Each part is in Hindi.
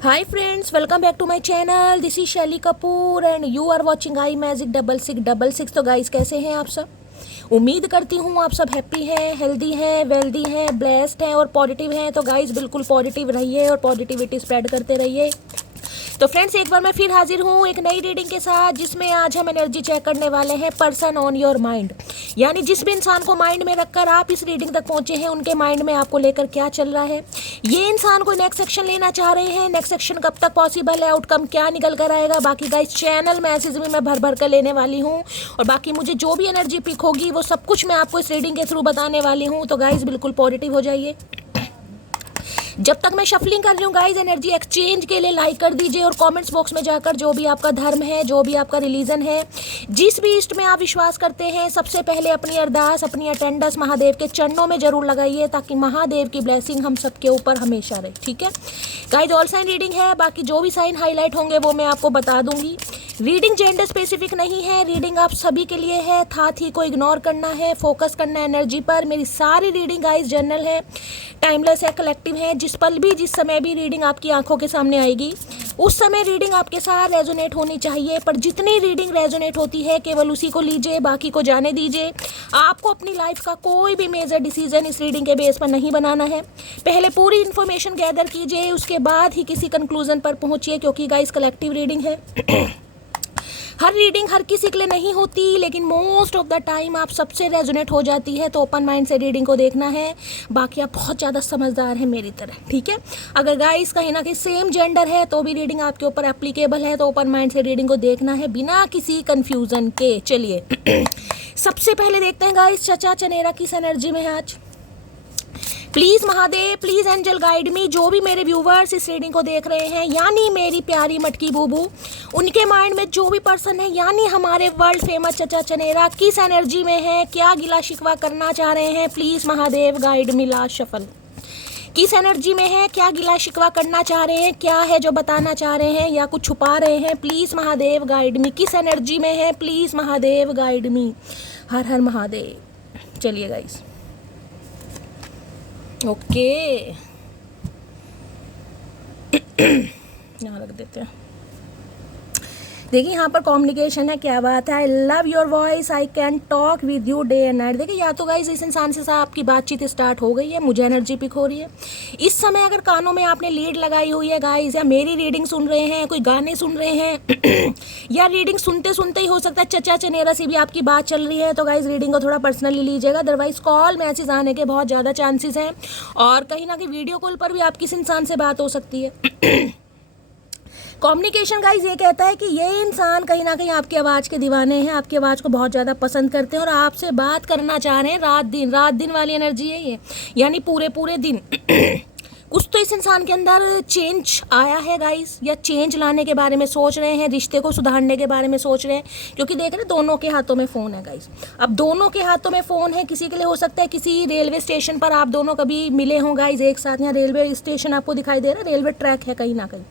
Hi friends, welcome back to my channel. This is Shelly Kapoor and you are watching I Magic 6666। तो गाइस कैसे हैं आप सब? उम्मीद करती हूँ आप सब हैप्पी हैं, हेल्दी हैं, वेल्दी हैं, ब्लेस्ड हैं और पॉजिटिव हैं। तो गाइस बिल्कुल पॉजिटिव रहिए और पॉजिटिविटी स्प्रेड करते रहिए। तो फ्रेंड्स एक बार मैं फिर हाजिर हूँ एक नई रीडिंग के साथ, जिसमें आज हम एनर्जी चेक करने वाले हैं पर्सन ऑन योर माइंड। यानी जिस भी इंसान को माइंड में रखकर आप इस रीडिंग तक पहुंचे हैं, उनके माइंड में आपको लेकर क्या चल रहा है। ये इंसान कोई नेक्स्ट सेक्शन लेना चाह रहे हैं, नेक्स्ट सेक्शन कब तक पॉसिबल है, आउटकम क्या निकल कर आएगा। बाकी गाइस चैनल मैसेज भी मैं भर भर कर लेने वाली हूँ और बाकी मुझे जो भी एनर्जी पिक होगी वो सब कुछ मैं आपको इस रीडिंग के थ्रू बताने वाली हूँ। तो गाइस बिल्कुल पॉजिटिव हो जाइए। जब तक मैं शफलिंग कर रही हूँ गाइज, एनर्जी एक्सचेंज के लिए लाइक कर दीजिए और कमेंट्स बॉक्स में जाकर जो भी आपका धर्म है, जो भी आपका रिलीजन है, जिस भी इष्ट में आप विश्वास करते हैं, सबसे पहले अपनी अरदास, अपनी अटेंडेंस महादेव के चरणों में जरूर लगाइए, ताकि महादेव की ब्लेसिंग हम सबके ऊपर हमेशा रहे। ठीक है गाइज, ऑल साइन रीडिंग है, बाकी जो भी साइन हाईलाइट होंगे वो मैं आपको बता दूंगी। रीडिंग जेंडर स्पेसिफिक नहीं है, रीडिंग आप सभी के लिए है। थी को इग्नोर करना है, फोकस करना है एनर्जी पर। मेरी सारी रीडिंग गाइस जनरल है, टाइमलेस है, कलेक्टिव है। जिस पल भी, जिस समय भी रीडिंग आपकी आंखों के सामने आएगी, उस समय रीडिंग आपके साथ रेजोनेट होनी चाहिए। पर जितनी रीडिंग रेजोनेट होती है केवल उसी को लीजिए, बाकी को जाने दीजिए। आपको अपनी लाइफ का कोई भी मेजर डिसीजन इस रीडिंग के बेस पर नहीं बनाना है। पहले पूरी इन्फॉर्मेशन गैदर कीजिए, उसके बाद ही किसी कंक्लूजन पर पहुंचिए, क्योंकि गाइस कलेक्टिव रीडिंग है। हर रीडिंग हर किसी के लिए नहीं होती, लेकिन मोस्ट ऑफ द टाइम आप सबसे रेजोनेट हो जाती है। तो ओपन माइंड से रीडिंग को देखना है। बाकी आप बहुत ज़्यादा समझदार हैं मेरी तरह। ठीक है, अगर गाइस कहीं ना कहीं सेम जेंडर है तो भी रीडिंग आपके ऊपर एप्लीकेबल है, तो ओपन माइंड से रीडिंग को देखना है बिना किसी कन्फ्यूज़न के। चलिए सबसे पहले देखते हैं गाइस चचा चनेरा किस एनर्जी में है आज। Please Mahadev, please angel guide me. जो भी मेरे व्यूवर्स इस रीडिंग को देख रहे हैं, यानी मेरी प्यारी मटकी बूबू, उनके माइंड में जो भी पर्सन है, यानी हमारे वर्ल्ड फेमस चचा चनेरा, किस एनर्जी में है, क्या गिला शिकवा करना चाह रहे हैं। Please Mahadev guide me. Last shuffle, किस एनर्जी में है, क्या गिला शिकवा करना चाह रहे हैं, क्या है जो बताना चाह रहे हैं या कुछ छुपा रहे हैं। प्लीज़ महादेव गाइड मी। किस एनर्जी में है, प्लीज़ महादेव गाइड मी। हर हर महादेव। चलिए गाइस, ओके यहाँ रख देते हैं। देखिए यहाँ पर कम्युनिकेशन है, क्या बात है। I love your voice, I can talk with you day and night. देखिए या तो गाइस इस इंसान से आपकी बातचीत स्टार्ट हो गई है, मुझे एनर्जी पिक हो रही है। इस समय अगर कानों में आपने लीड लगाई हुई है गाइस, या मेरी रीडिंग सुन रहे हैं, कोई गाने सुन रहे हैं या रीडिंग सुनते सुनते ही हो सकता है चचा चनेरा से भी आपकी बात चल रही है, तो गाइस रीडिंग को थोड़ा पर्सनली लीजिएगा। अदरवाइज कॉल मैसेज आने के बहुत ज़्यादा चांसेस हैं और कहीं ना कहीं वीडियो कॉल पर भी आप किस इंसान से बात हो सकती है। कम्युनिकेशन गाइज ये कहता है कि ये इंसान कहीं ना कहीं आपकी आवाज़ के दीवाने हैं, आपकी आवाज़ को बहुत ज़्यादा पसंद करते हैं और आपसे बात करना चाह रहे हैं रात दिन वाली एनर्जी है ये, यानी पूरे पूरे दिन। कुछ तो इस इंसान के अंदर चेंज आया है गाइस, या चेंज लाने के बारे में सोच रहे हैं, रिश्ते को सुधारने के बारे में सोच रहे हैं। क्योंकि देख रहे हैं दोनों के हाथों में फ़ोन है गाइस। अब दोनों के हाथों में फ़ोन है, किसी के लिए हो सकता है किसी रेलवे स्टेशन पर आप दोनों कभी मिले हों गाइस एक साथ। यहाँ रेलवे स्टेशन आपको दिखाई दे रहा है, रेलवे ट्रैक है कहीं ना कहीं।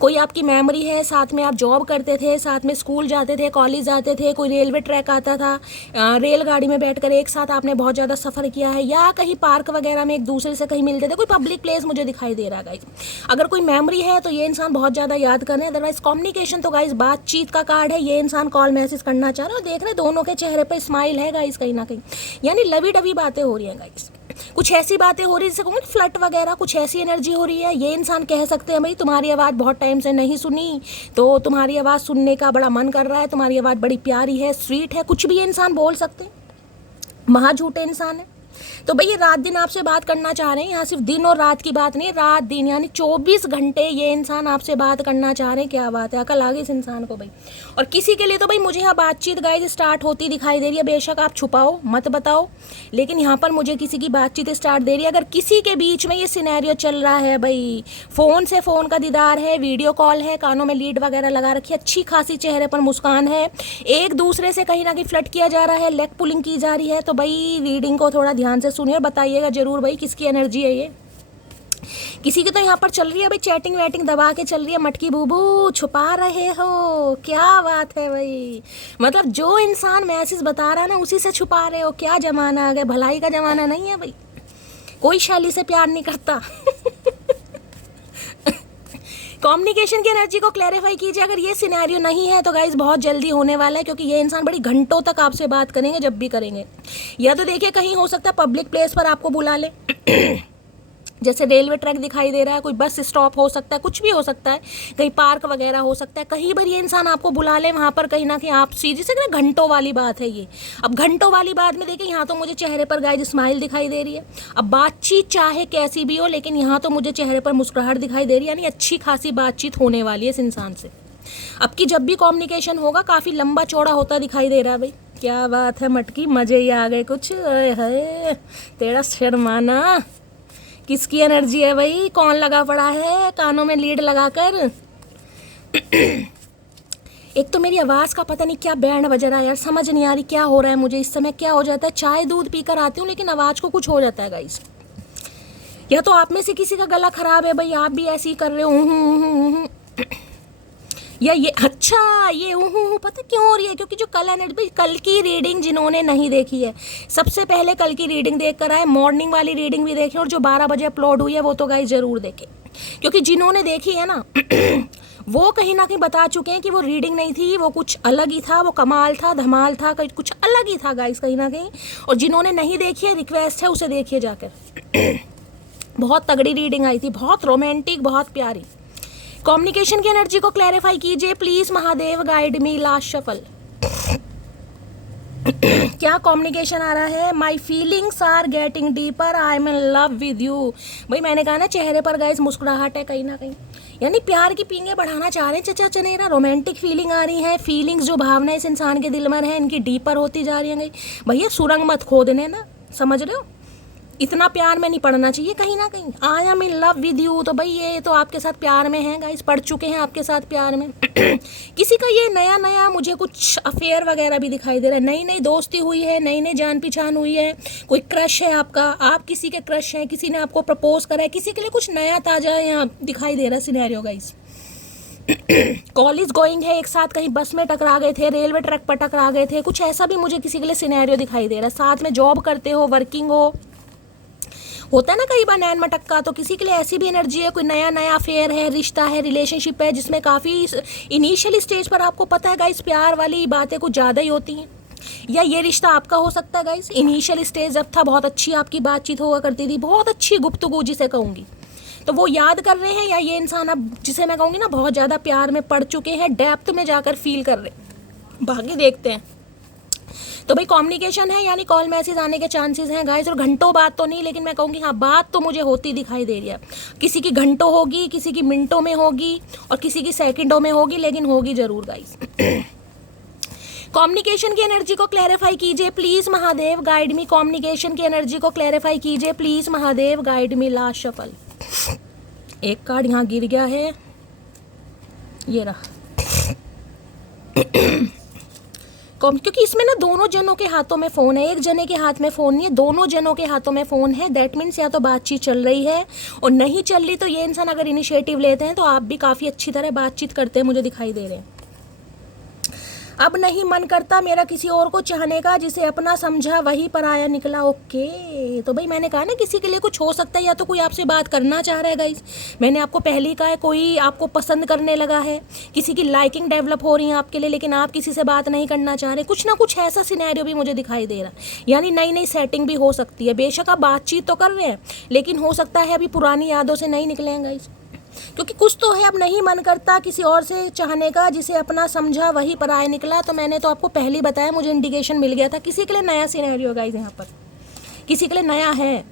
कोई आपकी मेमोरी है, साथ में आप जॉब करते थे, साथ में स्कूल जाते थे, कॉलेज जाते थे, कोई रेलवे ट्रैक आता था, रेलगाड़ी में बैठकर एक साथ आपने बहुत ज़्यादा सफ़र किया है, या कहीं पार्क वगैरह में एक दूसरे से कहीं मिलते थे। कोई पब्लिक प्लेस मुझे दिखाई दे रहा है गाइस। अगर कोई मेमोरी है तो ये इंसान बहुत ज़्यादा याद कर रहे हैं। अदरवाइज कम्युनिकेशन तो गाइस बातचीत का कार्ड है। ये इंसान कॉल मैसेज करना चाह रहे हैं और देख रहे हैं दोनों के चेहरे पर स्माइल है गाइस कहीं ना कहीं, यानी लवी डवी बातें हो रही हैं गाइस। कुछ ऐसी बातें हो रही है जैसे कहूँगी फ्लर्ट वगैरह, कुछ ऐसी एनर्जी हो रही है। ये इंसान कह सकते हैं भाई तुम्हारी आवाज़ बहुत टाइम से नहीं सुनी, तो तुम्हारी आवाज़ सुनने का बड़ा मन कर रहा है, तुम्हारी आवाज़ बड़ी प्यारी है, स्वीट है, कुछ भी ये इंसान बोल सकते हैं। महा झूठे इंसान है। तो भाई ये रात दिन आपसे बात करना चाह रहे हैं। यहाँ सिर्फ दिन और रात की बात नहीं है, रात दिन यानी 24 घंटे ये इंसान आपसे बात करना चाह रहे हैं। क्या बात है, अकल आ गई इस इंसान को भाई। और किसी के लिए तो भाई मुझे यहाँ बातचीत गाइस स्टार्ट होती दिखाई दे रही है। बेशक आप छुपाओ मत बताओ, लेकिन यहाँ पर मुझे किसी की बातचीत स्टार्ट दे रही है। अगर किसी के बीच में ये सिनेरियो चल रहा है भाई, फ़ोन से फ़ोन का दीदार है, वीडियो कॉल है, कानों में लीड वगैरह लगा रखी है, अच्छी खासी चेहरे पर मुस्कान है, एक दूसरे से कहीं ना कहीं फ्लर्ट किया जा रहा है, लेग पुलिंग की जा रही है, तो भाई रीडिंग को थोड़ा ध्यान से सुनिए और बताइएगा जरूर भाई किसकी एनर्जी है ये। किसी की तो यहाँ पर चल रही है भाई चैटिंग वैटिंग दबा के चल रही है। मटकी बूबू छुपा रहे हो, क्या बात है भाई। मतलब जो इंसान मैसेज बता रहा है ना उसी से छुपा रहे हो। क्या जमाना आ गया, भलाई का जमाना नहीं है भाई। कोई शैली से प्यार नहीं करता कम्युनिकेशन की एनर्जी को क्लैरिफाई कीजिए। अगर ये सिनेरियो नहीं है तो गाइज बहुत जल्दी होने वाला है, क्योंकि ये इंसान बड़ी घंटों तक आपसे बात करेंगे जब भी करेंगे। या तो देखिए कहीं हो सकता है पब्लिक प्लेस पर आपको बुला ले जैसे रेलवे ट्रैक दिखाई दे रहा है, कोई बस स्टॉप हो सकता है, कुछ भी हो सकता है, कहीं पार्क वगैरह हो सकता है, कहीं पर ये इंसान आपको बुला ले, वहाँ पर कहीं ना कहीं आप सीधी से ना घंटों वाली बात है ये। अब घंटों वाली बात में देखिए यहाँ तो मुझे चेहरे पर गाइज स्माइल दिखाई दे रही है। अब बातचीत चाहे कैसी भी हो, लेकिन यहाँ तो मुझे चेहरे पर मुस्कुराहट दिखाई दे रही है, यानी अच्छी खासी बातचीत होने वाली है इस इंसान से। अब की जब भी कम्युनिकेशन होगा काफ़ी लंबा चौड़ा होता दिखाई दे रहा है भाई। क्या बात है मटकी, मज़े ही आ गए कुछ। है तेरा शर्माना किसकी एनर्जी है भाई? कौन लगा पड़ा है कानों में लीड लगाकर? एक तो मेरी आवाज़ का पता नहीं क्या बैंड बज रहा है यार, समझ नहीं आ रही क्या हो रहा है मुझे इस समय। क्या हो जाता है, चाय दूध पीकर आती हूँ लेकिन आवाज़ को कुछ हो जाता है गाइस। या तो आप में से किसी का गला खराब है भाई, आप भी ऐसे ही कर रहे हो या ये अच्छा ये पता क्यों हो रही है? क्योंकि जो कल एनर्जी, कल की रीडिंग जिन्होंने नहीं देखी है सबसे पहले कल की रीडिंग देख कर आए, मॉर्निंग वाली रीडिंग भी देखें, और जो 12 बजे अपलोड हुई है वो तो गाइस ज़रूर देखें, क्योंकि जिन्होंने देखी है ना वो कहीं ना कहीं बता चुके हैं कि वो रीडिंग नहीं थी, वो कुछ अलग ही था, वो कमाल था, धमाल था, कुछ अलग ही था गाइस कहीं ना कहीं। और जिन्होंने नहीं देखी है रिक्वेस्ट है उसे देखिए जाकर बहुत तगड़ी रीडिंग आई थी, बहुत रोमांटिक, बहुत प्यारी। कम्युनिकेशन की एनर्जी को क्लैरिफाई कीजिए please Mahadev, guide me last shuffle. क्या कम्युनिकेशन आ रहा है? My feelings are getting deeper, I am in love with you. भाई मैंने कहा ना चेहरे पर गाइस मुस्कुराहट है कहीं ना कहीं, यानी प्यार की पींगे बढ़ाना चाह रहे हैं चचा चनेरा, रोमांटिक फीलिंग आ रही है, फीलिंग्स जो भावना इस इंसान के दिल में है इनकी डीपर होती जा रही है। भैया सुरंग मत खोदने ना, समझ रहे हो? इतना प्यार में नहीं पड़ना चाहिए कहीं ना कहीं। आई am in love with you, तो भाई ये तो आपके साथ प्यार में है गाइस, पड़ चुके हैं आपके साथ प्यार में। किसी का ये नया नया मुझे कुछ अफेयर वगैरह भी दिखाई दे रहा है, नई नई दोस्ती हुई है, नई नई जान पहचान हुई है, कोई क्रश है आपका, आप किसी के क्रश हैं, किसी ने आपको प्रपोज करा है, किसी के लिए कुछ नया ताज़ा यहाँ दिखाई दे रहा है scenario guys. Call is going है, एक साथ कहीं बस में टकरा गए थे, रेलवे ट्रैक पर टकरा गए थे, कुछ ऐसा भी मुझे किसी के लिए सिनेरियो दिखाई दे रहा है। साथ में जॉब करते हो, वर्किंग हो, होता है ना कई बार नैन मटक्का, तो किसी के लिए ऐसी भी एनर्जी है, कोई नया नया अफेयर है, रिश्ता है, रिलेशनशिप है, जिसमें काफ़ी इनिशियल स्टेज पर आपको पता है गाइस प्यार वाली बातें कुछ ज़्यादा ही होती हैं। या ये रिश्ता आपका हो सकता है गाइस, इनिशियल स्टेज जब था बहुत अच्छी आपकी बातचीत हुआ करती थी, बहुत अच्छी गुफ्तगू जिसे कहूँगी, तो वो याद कर रहे हैं, या ये इंसान अब जिसे मैं कहूँगी ना बहुत ज़्यादा प्यार में पड़ चुके हैं, डेप्थ में जाकर फील कर रहे हैं। बाकी देखते हैं। तो भाई कम्युनिकेशन है यानी कॉल मैसेज आने के चांसेस हैं गाइस, और घंटों बात तो नहीं, लेकिन मैं कहूँगी हाँ बात तो मुझे होती दिखाई दे रही है। किसी की घंटों होगी, किसी की मिनटों में होगी, और किसी की सेकंडों में होगी, लेकिन होगी जरूर गाइस। कम्युनिकेशन की एनर्जी को क्लैरिफाई कीजिए please Mahadev, guide me. Communication की एनर्जी को क्लैरिफाई कीजिए please Mahadev, guide me last shuffle. एक कार्ड यहाँ गिर गया है, ये रहा। क्योंकि इसमें ना दोनों जनों के हाथों में फ़ोन है, एक जने के हाथ में फ़ोन नहीं है, दोनों जनों के हाथों में फ़ोन है। दैट मीन्स या तो बातचीत चल रही है, और नहीं चल रही तो ये इंसान अगर इनिशिएटिव लेते हैं तो आप भी काफ़ी अच्छी तरह बातचीत करते हैं मुझे दिखाई दे रहे हैं। अब नहीं मन करता मेरा किसी और को चाहने का, जिसे अपना समझा वही पराया निकला। ओके, तो भाई मैंने कहा ना किसी के लिए कुछ हो सकता है, या तो कोई आपसे बात करना चाह रहा है गाइस, मैंने आपको पहले ही कहा है, कोई आपको पसंद करने लगा है, किसी की लाइकिंग डेवलप हो रही है आपके लिए, लेकिन आप किसी से बात नहीं करना चाह रहे। कुछ ना कुछ ऐसा सिनेरियो भी मुझे दिखाई दे रहा है, यानी नई नई सेटिंग भी हो सकती है। बेशक आप बातचीत तो कर रहे हैं, लेकिन हो सकता है अभी पुरानी यादों से नहीं निकले हैं गाइस, क्योंकि कुछ तो है। अब नहीं मन करता किसी और से चाहने का, जिसे अपना समझा वही पराया निकला। तो मैंने तो आपको पहले ही बताया, मुझे इंडिकेशन मिल गया था किसी के लिए नया सिनेरियो गाइस, यहाँ पर किसी के लिए नया है।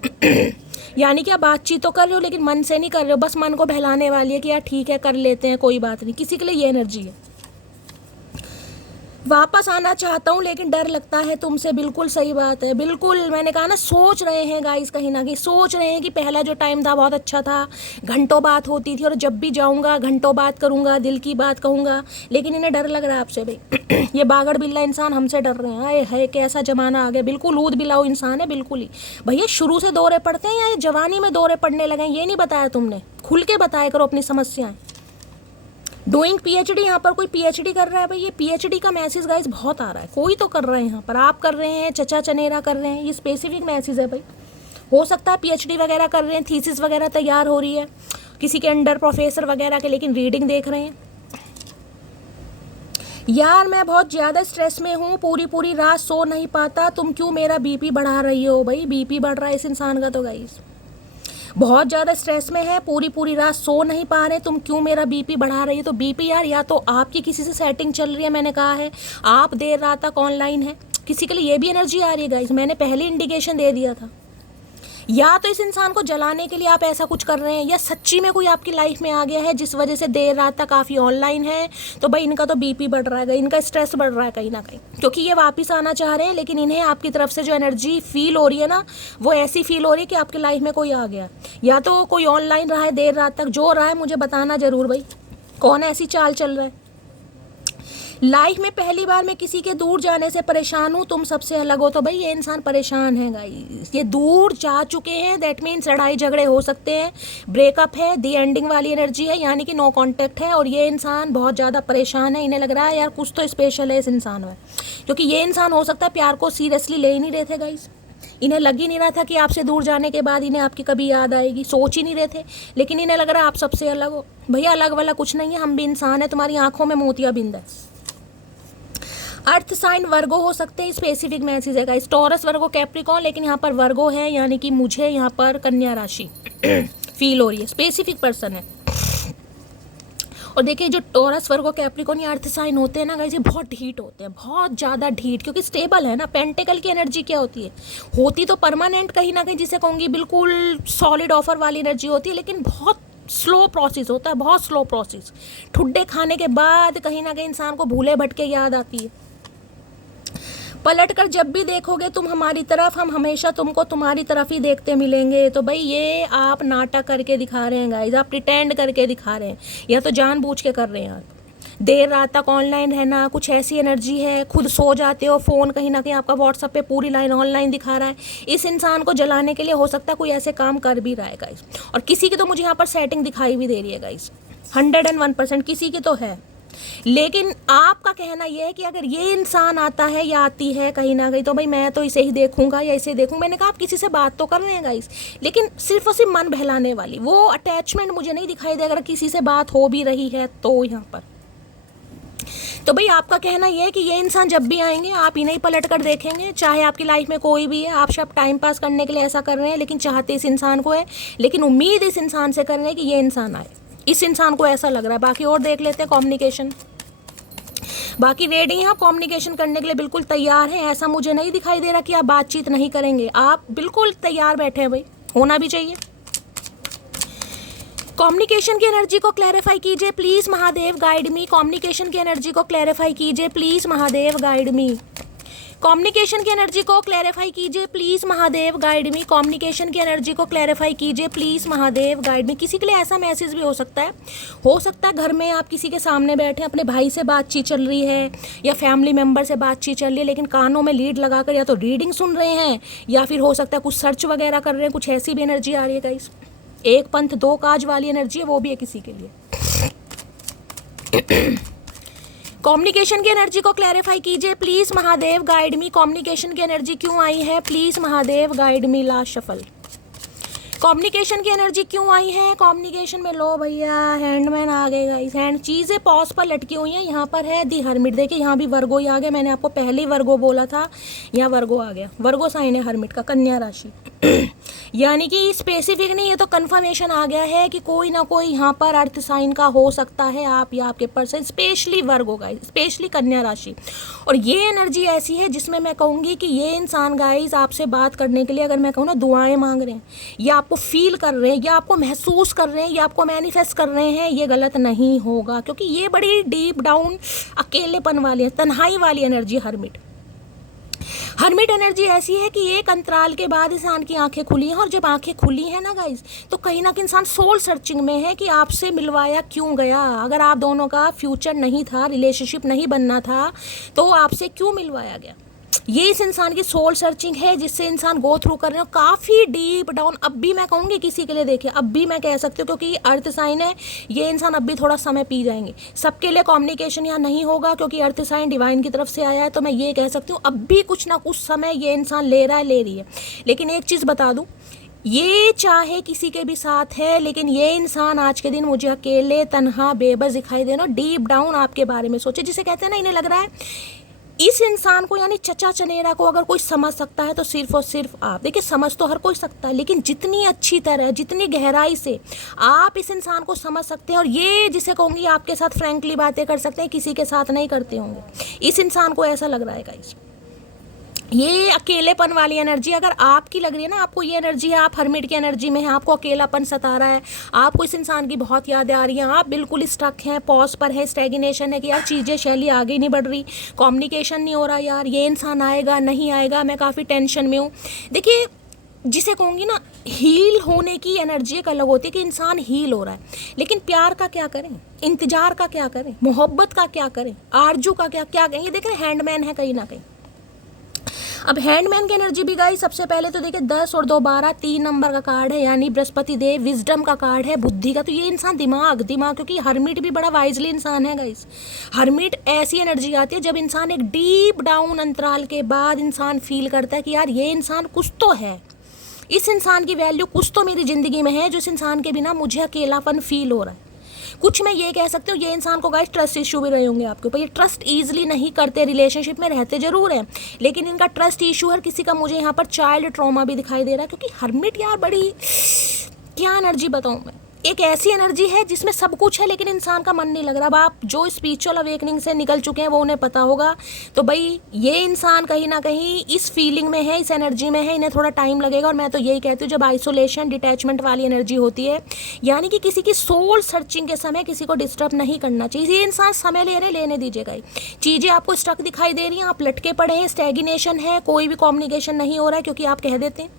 यानी कि आप बातचीत तो कर रहे हो लेकिन मन से नहीं कर रहे हो, बस मन को बहलाने वाली है कि यार ठीक है कर लेते हैं कोई बात नहीं। किसी के लिए ये एनर्जी है। वापस आना चाहता हूँ लेकिन डर लगता है तुमसे, बिल्कुल सही बात है। बिल्कुल मैंने कहा ना, सोच रहे हैं गाइस, कहीं ना कहीं सोच रहे हैं कि पहला जो टाइम था बहुत अच्छा था, घंटों बात होती थी, और जब भी जाऊँगा घंटों बात करूँगा, दिल की बात कहूँगा, लेकिन इन्हें डर लग रहा है आपसे भाई। ये बागड़ बिल्ला इंसान हमसे डर रहे हैं। आए है कैसा जमाना आ गया, बिल्कुल ऊद बिलाऊ इंसान है बिल्कुल ही। भैया शुरू से दौरे पड़ते हैं या ये जवानी में दौरे पड़ने लगे हैं, ये नहीं बताया तुमने, खुल के बताया करो अपनी समस्याएं। डूइंग पीएचडी, यहाँ पर कोई पीएचडी कर रहा है भाई, ये पीएचडी का मैसेज गाइस बहुत आ रहा है, कोई तो कर रहे हैं यहाँ पर, आप कर रहे हैं, चचा चनेरा कर रहे हैं, ये स्पेसिफिक मैसेज है भाई। हो सकता है पीएचडी वगैरह कर रहे हैं, थीसिस वगैरह तैयार हो रही है, किसी के अंडर प्रोफेसर वगैरह के, लेकिन रीडिंग देख रहे हैं। यार मैं बहुत ज़्यादा स्ट्रेस में हूँ, पूरी पूरी रात सो नहीं पाता, तुम क्यों मेरा बीपी बढ़ा रही हो। भाई बीपी बढ़ रहा है इस इंसान का तो गाइस, बहुत ज़्यादा स्ट्रेस में है, पूरी पूरी रात सो नहीं पा रहे, तुम क्यों मेरा बीपी बढ़ा रही है। तो बीपी यार या तो आपकी किसी से सेटिंग चल रही है, मैंने कहा है आप देर रात तक ऑनलाइन है, किसी के लिए ये भी एनर्जी आ रही है गाइस, मैंने पहले इंडिकेशन दे दिया था। या तो इस इंसान को जलाने के लिए आप ऐसा कुछ कर रहे हैं, या सच्ची में कोई आपकी लाइफ में आ गया है जिस वजह से देर रात तक काफ़ी ऑनलाइन है। तो भाई इनका तो बीपी बढ़ रहा है, इनका स्ट्रेस बढ़ रहा है कहीं ना कहीं, क्योंकि ये वापस आना चाह रहे हैं, लेकिन इन्हें आपकी तरफ से जो एनर्जी फील हो रही है ना, वो ऐसी फील हो रही है कि आपकी लाइफ में कोई आ गया। या तो कोई ऑनलाइन रहा है देर रात तक, जो रहा है मुझे बताना ज़रूर भाई, कौन ऐसी चाल चल रहा है। लाइफ में पहली बार मैं किसी के दूर जाने से परेशान हूँ, तुम सबसे अलग हो। तो भाई ये इंसान परेशान है गाइस, ये दूर जा चुके हैं, दैट मीन्स लड़ाई झगड़े हो सकते हैं, ब्रेकअप है, दी एंडिंग वाली एनर्जी है, यानी कि नो कांटेक्ट है। और ये इंसान बहुत ज़्यादा परेशान है, इन्हें लग रहा है यार कुछ तो स्पेशल है इस इंसान में, क्योंकि ये इंसान हो सकता है प्यार को सीरियसली ले ही नहीं रहे थे गाइस, इन्हें लग ही नहीं रहा था कि आपसे दूर जाने के बाद इन्हें आपकी कभी याद आएगी, सोच ही नहीं रहे थे, लेकिन इन्हें लग रहा है आप सबसे अलग हो। भैया अलग वाला कुछ नहीं है, हम भी इंसान है, तुम्हारी आंखों में मोतिया बिंद है। अर्थ साइन वर्गो हो सकते हैं, स्पेसिफिक मैसेज है गाइस, टॉरस वर्गो कैप्रिकॉन, लेकिन यहाँ पर वर्गो है, यानी कि मुझे यहाँ पर कन्या राशि फील हो रही है, स्पेसिफिक पर्सन है। और देखिए जो टॉरस वर्गो कैप्रिकॉन ये अर्थ साइन होते हैं ना गाइस, ये बहुत ढीठ होते हैं, बहुत ज़्यादा ढीठ, क्योंकि स्टेबल है ना। पेंटिकल की एनर्जी क्या होती है, होती तो परमानेंट कहीं ना कहीं, जिसे कहूँगी बिल्कुल सॉलिड ऑफर वाली एनर्जी होती है, लेकिन बहुत स्लो प्रोसेस होता है, बहुत स्लो प्रोसेस। ठुड्डे खाने के बाद कहीं ना कहीं इंसान को भूले भटके याद आती है। पलट कर जब भी देखोगे तुम हमारी तरफ, हम हमेशा तुमको तुम्हारी तरफ ही देखते मिलेंगे। तो भाई ये आप नाटक करके दिखा रहे हैं गाइस, आप प्रिटेंड करके दिखा रहे हैं, या तो जानबूझ के कर रहे हैं आप। देर रात तक ऑनलाइन रहना, कुछ ऐसी एनर्जी है, खुद सो जाते हो, फ़ोन कहीं ना कहीं आपका व्हाट्सएप पे पूरी लाइन ऑनलाइन दिखा रहा है। इस इंसान को जलाने के लिए हो सकता है कोई ऐसे काम कर भी रहा है गाइस, और किसी की तो मुझे यहाँ पर सेटिंग दिखाई भी दे रही है गाइस, 101% किसी की तो है। लेकिन आपका कहना यह है कि अगर ये इंसान आता है या आती है कहीं ना कहीं, तो भाई मैं तो इसे ही देखूंगा या इसे देखूंगा। मैंने कहा आप किसी से बात तो कर रहे हैं गाइस, लेकिन सिर्फ और सिर्फ मन बहलाने वाली वो अटैचमेंट मुझे नहीं दिखाई दे। अगर किसी से बात हो भी रही है तो यहाँ पर, तो भाई आपका कहना यह है कि ये इंसान जब भी आएंगे आप इन्हें ही पलट कर देखेंगे, चाहे आपकी लाइफ में कोई भी है। आप सब टाइम पास करने के लिए ऐसा कर रहे हैं, लेकिन चाहते इस इंसान को है, लेकिन उम्मीद इस इंसान से कर रहे हैं कि ये इंसान आए। इस इंसान को ऐसा लग रहा है। बाकी और देख लेते हैं कम्युनिकेशन, बाकी रेडी हैं आप कम्युनिकेशन करने के लिए, बिल्कुल तैयार हैं। ऐसा मुझे नहीं दिखाई दे रहा कि आप बातचीत नहीं करेंगे, आप बिल्कुल तैयार बैठे हैं भाई, होना भी चाहिए। कम्युनिकेशन की एनर्जी को क्लैरिफाई कीजिए please Mahadev guide me. Communication की एनर्जी को क्लैरिफाई कीजिए please Mahadev guide me. Communication की एनर्जी को क्लैरिफाई कीजिए please Mahadev guide me. Communication की एनर्जी को क्लैरिफाई कीजिए प्लीज महादेव गाइड मी। किसी के लिए ऐसा मैसेज भी हो सकता है घर में आप किसी के सामने बैठे, अपने भाई से बातचीत चल रही है या फैमिली मेम्बर से बातचीत चल रही है, लेकिन कानों में लीड लगाकर या तो रीडिंग सुन रहे हैं या फिर हो सकता है कुछ सर्च वगैरह कर रहे हैं। कुछ ऐसी भी एनर्जी आ रही है गाइस, एक पंथ दो काज वाली एनर्जी है, वो भी है किसी के लिए। कम्युनिकेशन की एनर्जी को क्लैरिफाई कीजिए please Mahadev guide me. Communication की एनर्जी क्यों आई है please Mahadev guide me. Last shuffle. Communication की एनर्जी क्यों आई है कम्युनिकेशन में। लो भैया हैंडमैन आ गए गाइस, हैंड चीज़ें पॉज पर लटकी हुई हैं। यहाँ पर है दी हर्मिट, देखिए यहाँ भी वर्गो ही आ गया। मैंने आपको पहले ही वर्गो बोला था, यहाँ वर्गो आ गया। वर्गो साइन है हर्मिट का, कन्या राशि यानी कि स्पेसिफिक नहीं, ये तो कंफर्मेशन आ गया है कि कोई ना कोई यहाँ पर अर्थ साइन का हो सकता है, आप या आपके पर्सन, स्पेशली वर्गो गाइस, स्पेशली कन्या राशि। और ये एनर्जी ऐसी है जिसमें मैं कहूँगी कि ये इंसान गाइस आपसे बात करने के लिए, अगर मैं कहूँ ना, दुआएं मांग रहे हैं या आपको फील कर रहे हैं या आपको महसूस कर रहे हैं या आपको मैनिफेस्ट कर रहे हैं, ये गलत नहीं होगा, क्योंकि ये बड़ी डीप डाउन अकेलेपन वाली है, तन्हाई वाली एनर्जी हर्मिट। हर्मिट एनर्जी ऐसी है कि एक अंतराल के बाद इंसान की आंखें खुली हैं, और जब आंखें खुली हैं ना गाइस, तो कहीं ना कहीं इंसान सोल सर्चिंग में है कि आपसे मिलवाया क्यों गया। अगर आप दोनों का फ्यूचर नहीं था, रिलेशनशिप नहीं बनना था, तो आपसे क्यों मिलवाया गया। ये इस इंसान की सोल सर्चिंग है जिससे इंसान गो थ्रू कर रहे हो काफ़ी डीप डाउन। अब भी मैं कहूँगी किसी के लिए, देखिए अब भी मैं कह सकती हूँ, क्योंकि अर्थ साइन है, ये इंसान अब भी थोड़ा समय पी जाएंगे। सबके लिए कम्युनिकेशन यहाँ नहीं होगा क्योंकि अर्थ साइन डिवाइन की तरफ से आया है, तो मैं ये कह सकती हूँ अब भी कुछ ना कुछ समय ये इंसान ले रहा है, ले रही है। लेकिन एक चीज़ बता दूँ, ये चाहे किसी के भी साथ है, लेकिन ये इंसान आज के दिन मुझे अकेले तन्हा बेबस दिखाई दे रहा। डीप डाउन आपके बारे में सोचे, जिसे कहते हैं ना, इन्हें लग रहा है इस इंसान को, यानी चचा चनेरा को अगर कोई समझ सकता है तो सिर्फ और सिर्फ आप। देखिए, समझ तो हर कोई सकता है, लेकिन जितनी अच्छी तरह, जितनी गहराई से आप इस इंसान को समझ सकते हैं, और ये जिसे कहूँगी आपके साथ फ्रैंकली बातें कर सकते हैं, किसी के साथ नहीं करते होंगे। इस इंसान को ऐसा लग रहा है गाइस, ये अकेलेपन वाली एनर्जी अगर आपकी लग रही है ना, आपको ये एनर्जी है, आप हरमिट की एनर्जी में है, आपको अकेलापन सता रहा है, आपको इस इंसान की बहुत यादें आ रही हैं, आप बिल्कुल स्टक हैं, पॉज पर है, स्टैग्नेशन है कि यार चीज़ें शैली आगे नहीं बढ़ रही, कम्युनिकेशन नहीं हो रहा, यार ये इंसान आएगा नहीं आएगा, मैं काफ़ी टेंशन में हूँ। देखिए, जिसे कहूँगी ना, हील होने की एनर्जी एक अलग होती है कि इंसान हील हो रहा है, लेकिन प्यार का क्या करें, इंतजार का क्या करें, मोहब्बत का क्या करें, आरजू का क्या क्या करें। ये देख रहे हैंडमैन है कहीं ना कहीं। अब हैंडमैन की एनर्जी भी गाइस, सबसे पहले तो देखिए 10 और 2 12 3 नंबर का कार्ड है, यानी बृहस्पति देव, विजडम का कार्ड है, बुद्धि का। तो ये इंसान दिमाग, क्योंकि हरमिट भी बड़ा वाइजली इंसान है गाइस। हरमिट ऐसी एनर्जी आती है जब इंसान एक डीप डाउन अंतराल के बाद इंसान फील करता है कि यार ये इंसान कुछ तो है, इस इंसान की वैल्यू कुछ तो मेरी ज़िंदगी में है, जो इस इंसान के बिना मुझे अकेलापन फील हो रहा है। कुछ मैं ये कह सकती हूँ, ये इंसान को गाइस ट्रस्ट इशू भी रहे होंगे आपके ऊपर। ये ट्रस्ट ईजिली नहीं करते, रिलेशनशिप में रहते जरूर हैं, लेकिन इनका ट्रस्ट इशू है। किसी का मुझे यहाँ पर चाइल्ड ट्रॉमा भी दिखाई दे रहा है, क्योंकि हरमिट यार बड़ी, क्या एनर्जी बताऊँ मैं, एक ऐसी एनर्जी है जिसमें सब कुछ है, लेकिन इंसान का मन नहीं लग रहा। अब आप जो स्पिरिचुअल अवेकनिंग से निकल चुके हैं वो उन्हें पता होगा। तो भाई ये इंसान कहीं ना कहीं इस फीलिंग में है, इस एनर्जी में है, इन्हें थोड़ा टाइम लगेगा। और मैं तो यही कहती हूँ, जब आइसोलेशन, डिटैचमेंट वाली एनर्जी होती है, यानी कि किसी की सोल सर्चिंग के समय किसी को डिस्टर्ब नहीं करना चाहिए। ये इंसान समय ले रहे, लेने दीजिएगा। चीज़ें आपको स्टक दिखाई दे रही हैं, आप लटके पड़े हैं, स्टैग्नेशन है, कोई भी कम्युनिकेशन नहीं हो रहा है, क्योंकि आप कह देते हैं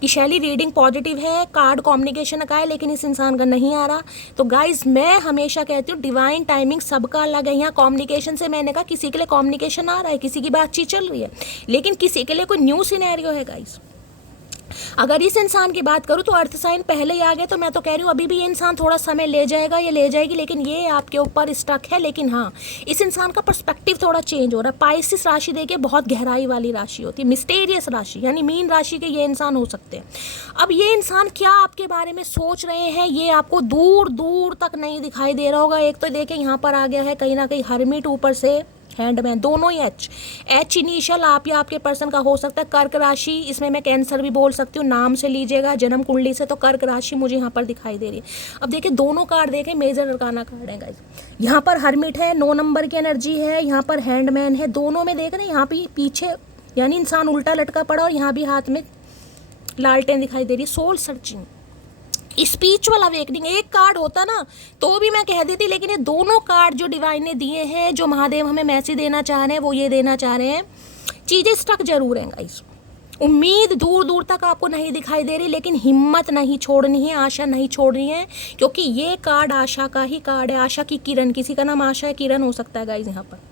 कि शैली रीडिंग पॉजिटिव है, कार्ड कम्युनिकेशन का है, लेकिन इस इंसान का नहीं आ रहा। तो गाइज, मैं हमेशा कहती हूँ डिवाइन टाइमिंग सबका अलग है। यहाँ कम्युनिकेशन से मैंने कहा किसी के लिए कम्युनिकेशन आ रहा है, किसी की बातचीत चल रही है, लेकिन किसी के लिए कोई न्यू सिनेरियो है गाइज। अगर इस इंसान की बात करूँ तो अर्थ साइन पहले ही आ गए, तो मैं तो कह रही हूँ अभी भी ये इंसान थोड़ा समय ले जाएगा, ये ले जाएगी, लेकिन ये आपके ऊपर स्टक है। लेकिन हाँ, इस इंसान का पर्सपेक्टिव थोड़ा चेंज हो रहा है। पाइसिस राशि देखिए बहुत गहराई वाली राशि होती है, मिस्टीरियस राशि, यानी मीन राशि के ये इंसान हो सकते हैं। अब ये इंसान क्या आपके बारे में सोच रहे हैं, ये आपको दूर दूर तक नहीं दिखाई दे रहा होगा। एक तो देखिए यहाँ पर आ गया है कहीं ना कहीं हरमिट, ऊपर से हैंडमैन, दोनों ही एच इनिशियल आप या आपके पर्सन का हो सकता है। कर्क राशि, इसमें मैं कैंसर भी बोल सकती हूँ, नाम से लीजिएगा, जन्म कुंडली से। तो कर्क राशि मुझे यहाँ पर दिखाई दे रही है। अब देखिए दोनों कार्ड देखें, मेजर अरकाना कार्ड है गाइस। यहाँ पर हरमिट है, 9 नंबर की एनर्जी है, यहाँ पर हैंडमैन है। दोनों में देख रहे हैं, यहाँ पे पीछे यानी इंसान उल्टा लटका पड़ा, और यहाँ भी हाथ में लालटेन दिखाई दे रही है। Soul searching, spiritual awakening. एक कार्ड होता ना तो भी मैं कह देती, लेकिन ये दोनों कार्ड जो डिवाइन ने दिए हैं, जो महादेव हमें मैसेज देना चाह रहे हैं, वो ये देना चाह रहे हैं, चीज़ें स्टक जरूर हैं गाइस। उम्मीद दूर दूर तक आपको नहीं दिखाई दे रही, लेकिन हिम्मत नहीं छोड़नी है, आशा नहीं छोड़नी है, क्योंकि ये कार्ड आशा का ही कार्ड है। आशा की किरण, किसी का नाम आशा है, किरण हो सकता है गाइस यहाँ पर।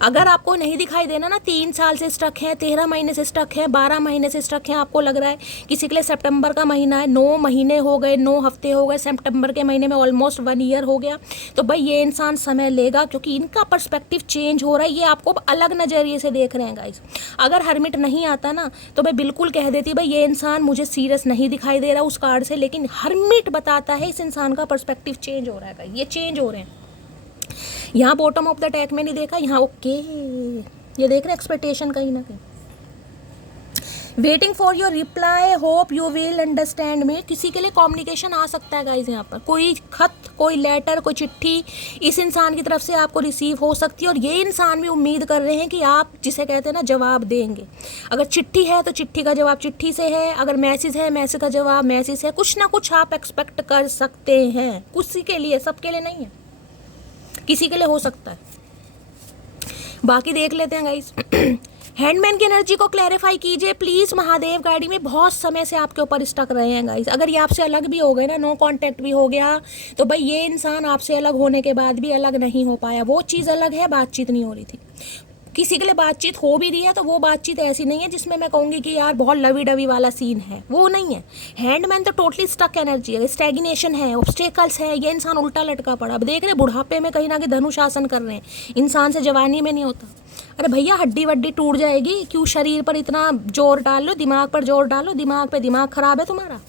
अगर आपको नहीं दिखाई देना ना, 3 साल से स्टक है, 13 महीने से स्टक है, 12 महीने से स्टक है, आपको लग रहा है किसी के लिए सितंबर का महीना है, 9 महीने हो गए, 9 हफ्ते हो गए, सितंबर के महीने में ऑलमोस्ट 1 ईयर हो गया, तो भाई ये इंसान समय लेगा, क्योंकि इनका पर्सपेक्टिव चेंज हो रहा है। ये आपको अलग नज़रिए से देख रहे हैं गाइस। अगर हरमिट नहीं आता ना तो मैं बिल्कुल कह देती भाई ये इंसान मुझे सीरियस नहीं दिखाई दे रहा उस कार्ड से, लेकिन हरमिट बताता है इस इंसान का पर्सपेक्टिव चेंज हो रहा है गाइस, ये चेंज हो रहे हैं। यहाँ बॉटम ऑफ द टैक में नहीं देखा, यहाँ ओके, ये देख रहे हैं एक्सपेक्टेशन कहीं ना कहीं। Waiting for your reply, hope you will understand में। किसी के लिए कम्युनिकेशन आ सकता है गाइज, यहाँ पर कोई खत, कोई लेटर, कोई चिट्ठी इस इंसान की तरफ से आपको रिसीव हो सकती है, और ये इंसान भी उम्मीद कर रहे हैं कि आप, जिसे कहते हैं ना, जवाब देंगे। अगर चिट्ठी है तो चिट्ठी का जवाब चिट्ठी से है, अगर मैसेज है मैसेज का जवाब मैसेज से। कुछ ना कुछ आप एक्सपेक्ट कर सकते हैं, किसी के लिए, सबके लिए नहीं है, किसी के लिए हो सकता है। बाकी देख लेते हैं गाइस। हैंडमैन की एनर्जी को क्लैरिफाई कीजिए प्लीज़। महादेव गाड़ी में बहुत समय से आपके ऊपर स्टक रहे हैं गाइस। अगर ये आपसे अलग भी हो गए ना, नो कांटेक्ट भी हो गया, तो भाई ये इंसान आपसे अलग होने के बाद भी अलग नहीं हो पाया। वो चीज़ अलग है, बातचीत नहीं हो रही थी। किसी के लिए बातचीत हो भी रही है तो वो बातचीत ऐसी नहीं है जिसमें मैं कहूँगी कि यार बहुत लवी डवी वाला सीन है, वो नहीं है। हैंडमैन तो टोटली स्टक एनर्जी है, स्टैग्नेशन है, ऑब्स्टेकल्स है, ये इंसान उल्टा लटका पड़ा। अब देख रहे बुढ़ापे में कहीं ना कहीं धनुशासन कर रहे हैं, इंसान से जवानी में नहीं होता। अरे भैया हड्डी वड्डी टूट जाएगी, क्यों शरीर पर इतना जोर डाल लो, दिमाग पर जोर डालो, दिमाग पे दिमाग खराब है तुम्हारा।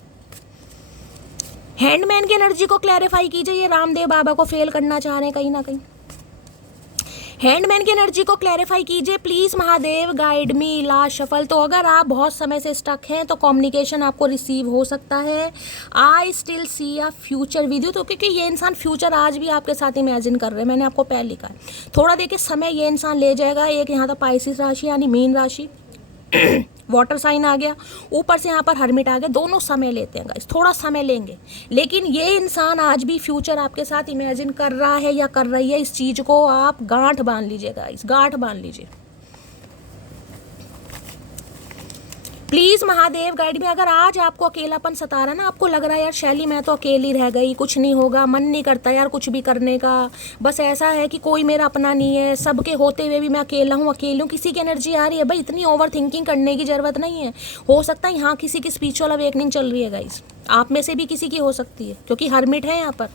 हैंडमैन की एनर्जी को क्लैरिफाई कीजिए, ये रामदेव बाबा को फेल करना चाह रहे हैं कहीं ना कहीं। हैंडमैन की एनर्जी को क्लैरिफाई कीजिए please, Mahadev guide me last shuffle. तो अगर आप बहुत समय से स्टक हैं तो कम्युनिकेशन आपको रिसीव हो सकता है। I still see a future with you, तो क्योंकि ये इंसान फ्यूचर आज भी आपके साथ इमेजिन कर रहे हैं, मैंने आपको पहले लिखा है। थोड़ा देखिए समय ये इंसान ले जाएगा। एक यहाँ तो पाइसिस राशि यानी मीन राशि वाटर साइन आ गया, ऊपर से यहाँ पर हर्मिट आ गया, दोनों समय लेते हैं गाइस, थोड़ा समय लेंगे। लेकिन ये इंसान आज भी फ्यूचर आपके साथ इमेजिन कर रहा है या कर रही है, इस चीज़ को आप गांठ बांध लीजिए गाइस, गांठ बांध लीजिए प्लीज़। महादेव गाइड में अगर आज आपको अकेलापन सता रहा ना, आपको लग रहा है यार शैली मैं तो अकेली रह गई, कुछ नहीं होगा, मन नहीं करता यार कुछ भी करने का, बस ऐसा है कि कोई मेरा अपना नहीं है, सबके होते हुए भी मैं अकेला हूँ, अकेली हूँ, किसी की एनर्जी आ रही है भाई, इतनी ओवर थिंकिंग करने की ज़रूरत नहीं है। हो सकता है यहाँ किसी की स्पिरिचुअल अवेकनिंग चल रही है गाइस, आप में से भी किसी की हो सकती है, क्योंकि हर्मिट है यहाँ पर।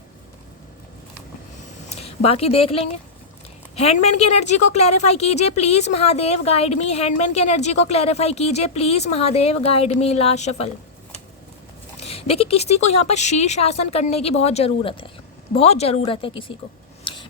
बाकी देख लेंगे। हैंडमैन की एनर्जी को क्लैरिफाई कीजिए please, Mahadev guide me. Handman की एनर्जी को क्लैरिफाई कीजिए please, Mahadev guide me last shuffle. देखिए किसी को यहाँ पर शीर्ष आसन करने की बहुत ज़रूरत है, बहुत ज़रूरत है किसी को।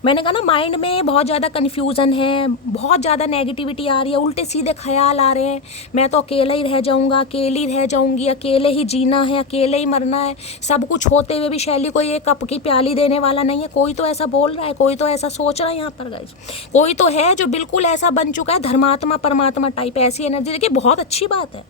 मैंने कहा ना माइंड में बहुत ज़्यादा कन्फ्यूज़न है, बहुत ज़्यादा नेगेटिविटी आ रही है, उल्टे सीधे ख्याल आ रहे हैं, मैं तो अकेला ही रह जाऊँगा, अकेली रह जाऊँगी, अकेले ही जीना है, अकेले ही मरना है, सब कुछ होते हुए भी शैली को ये कप की प्याली देने वाला नहीं है। कोई तो ऐसा बोल रहा है, कोई तो ऐसा सोच रहा है यहाँ पर गाइस, कोई तो है जो बिल्कुल ऐसा बन चुका है धर्मात्मा परमात्मा टाइप, ऐसी एनर्जी। देखिए बहुत अच्छी बात है।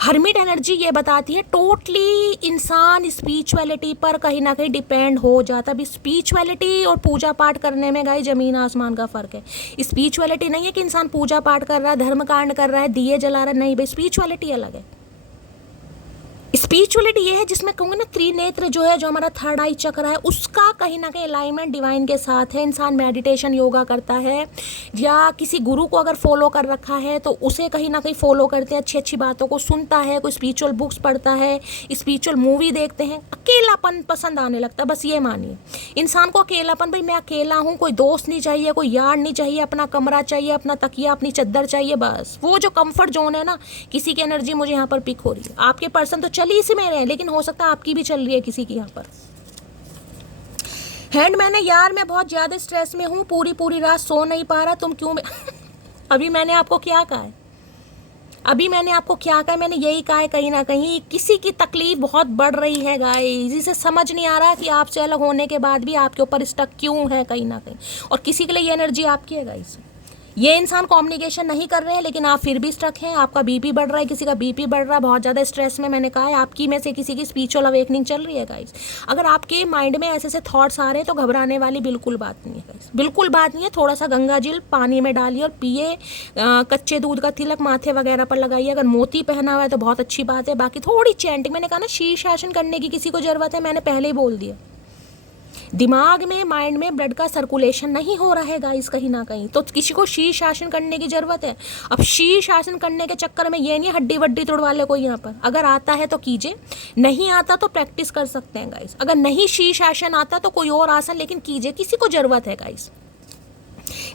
हर्मिट एनर्जी ये बताती है टोटली इंसान स्पिरिचुअलिटी पर कहीं ना कहीं डिपेंड हो जाता है। अभी स्पिरिचुअलिटी और पूजा पाठ करने में गाइस ज़मीन आसमान का फ़र्क है। स्पिरिचुअलिटी नहीं है कि इंसान पूजा पाठ कर रहा है, धर्म कांड कर रहा है, दिए जला रहा है, नहीं भाई, स्पिरिचुअलिटी अलग है। स्पिरिचुअलिटी ये है जिसमें कहूँगा ना त्रिनेत्र जो है, जो हमारा थर्ड आई चक्र है, उसका कहीं ना कहीं अलाइनमेंट डिवाइन के साथ है। इंसान मेडिटेशन योगा करता है या किसी गुरु को अगर फॉलो कर रखा है तो उसे कहीं ना कहीं फॉलो करते हैं, अच्छी अच्छी बातों को सुनता है, कोई स्पिरिचुअल बुक्स पढ़ता है, स्पिरिचुअल मूवी देखते हैं, अकेलापन पसंद आने लगता है। बस ये मानिए इंसान को अकेलापन, भाई मैं अकेला हूँ, कोई दोस्त नहीं चाहिए, कोई यार नहीं चाहिए, अपना कमरा चाहिए, अपना तकिया, अपनी चद्दर चाहिए, बस वो जो कंफर्ट जोन है ना। किसी की एनर्जी मुझे यहाँ पर पिक हो रही है, आपके पर्सन तो चली इसी में रहे, लेकिन हो सकता है आपकी भी चल रही है किसी की यहाँ पर। हैंडमैन है यार मैं बहुत ज़्यादा स्ट्रेस में हूँ, पूरी पूरी रात सो नहीं पा रहा, तुम क्यों अभी मैंने आपको क्या कहा है, अभी मैंने आपको क्या कहा है, मैंने यही कहा है कहीं ना कहीं किसी की तकलीफ बहुत बढ़ रही है गाइस, जिसे समझ नहीं आ रहा कि आपसे अलग होने के बाद भी आपके ऊपर स्टक क्यों है कहीं ना कहीं, और किसी के लिए ये एनर्जी आपकी है गाइस। ये इंसान कम्युनिकेशन नहीं कर रहे हैं लेकिन आप फिर भी स्टक हैं, आपका बीपी बढ़ रहा है, किसी का बीपी बढ़ रहा है, बहुत ज़्यादा स्ट्रेस में, मैंने कहा है आपकी में से किसी की स्पिरिचुअल अवेकनिंग चल रही है गाइस। अगर आपके माइंड में ऐसे ऐसे थॉट्स आ रहे हैं तो घबराने वाली बिल्कुल बात नहीं है गाइस, बिल्कुल बात नहीं है। थोड़ा सा गंगा जल पानी में डालिए और पिए, कच्चे दूध का तिलक माथे वगैरह पर लगाइए, अगर मोती पहना हुआ है तो बहुत अच्छी बात है। बाकी थोड़ी चैंटिंग, मैंने कहा ना शीर्षासन करने की किसी को ज़रूरत है, मैंने पहले ही बोल दिया। दिमाग में माइंड में ब्लड का सर्कुलेशन नहीं हो रहा है गाइस कहीं ना कहीं, तो किसी को शीर्ष आसन करने की ज़रूरत है। अब शीर्ष आसन करने के चक्कर में ये नहीं हड्डी वड्डी तोड़वा ले कोई यहाँ पर, अगर आता है तो कीजिए, नहीं आता तो प्रैक्टिस कर सकते हैं गाइस। अगर नहीं शीर्ष आसन आता तो कोई और आसन लेकिन कीजिए, किसी को ज़रूरत है गाइस,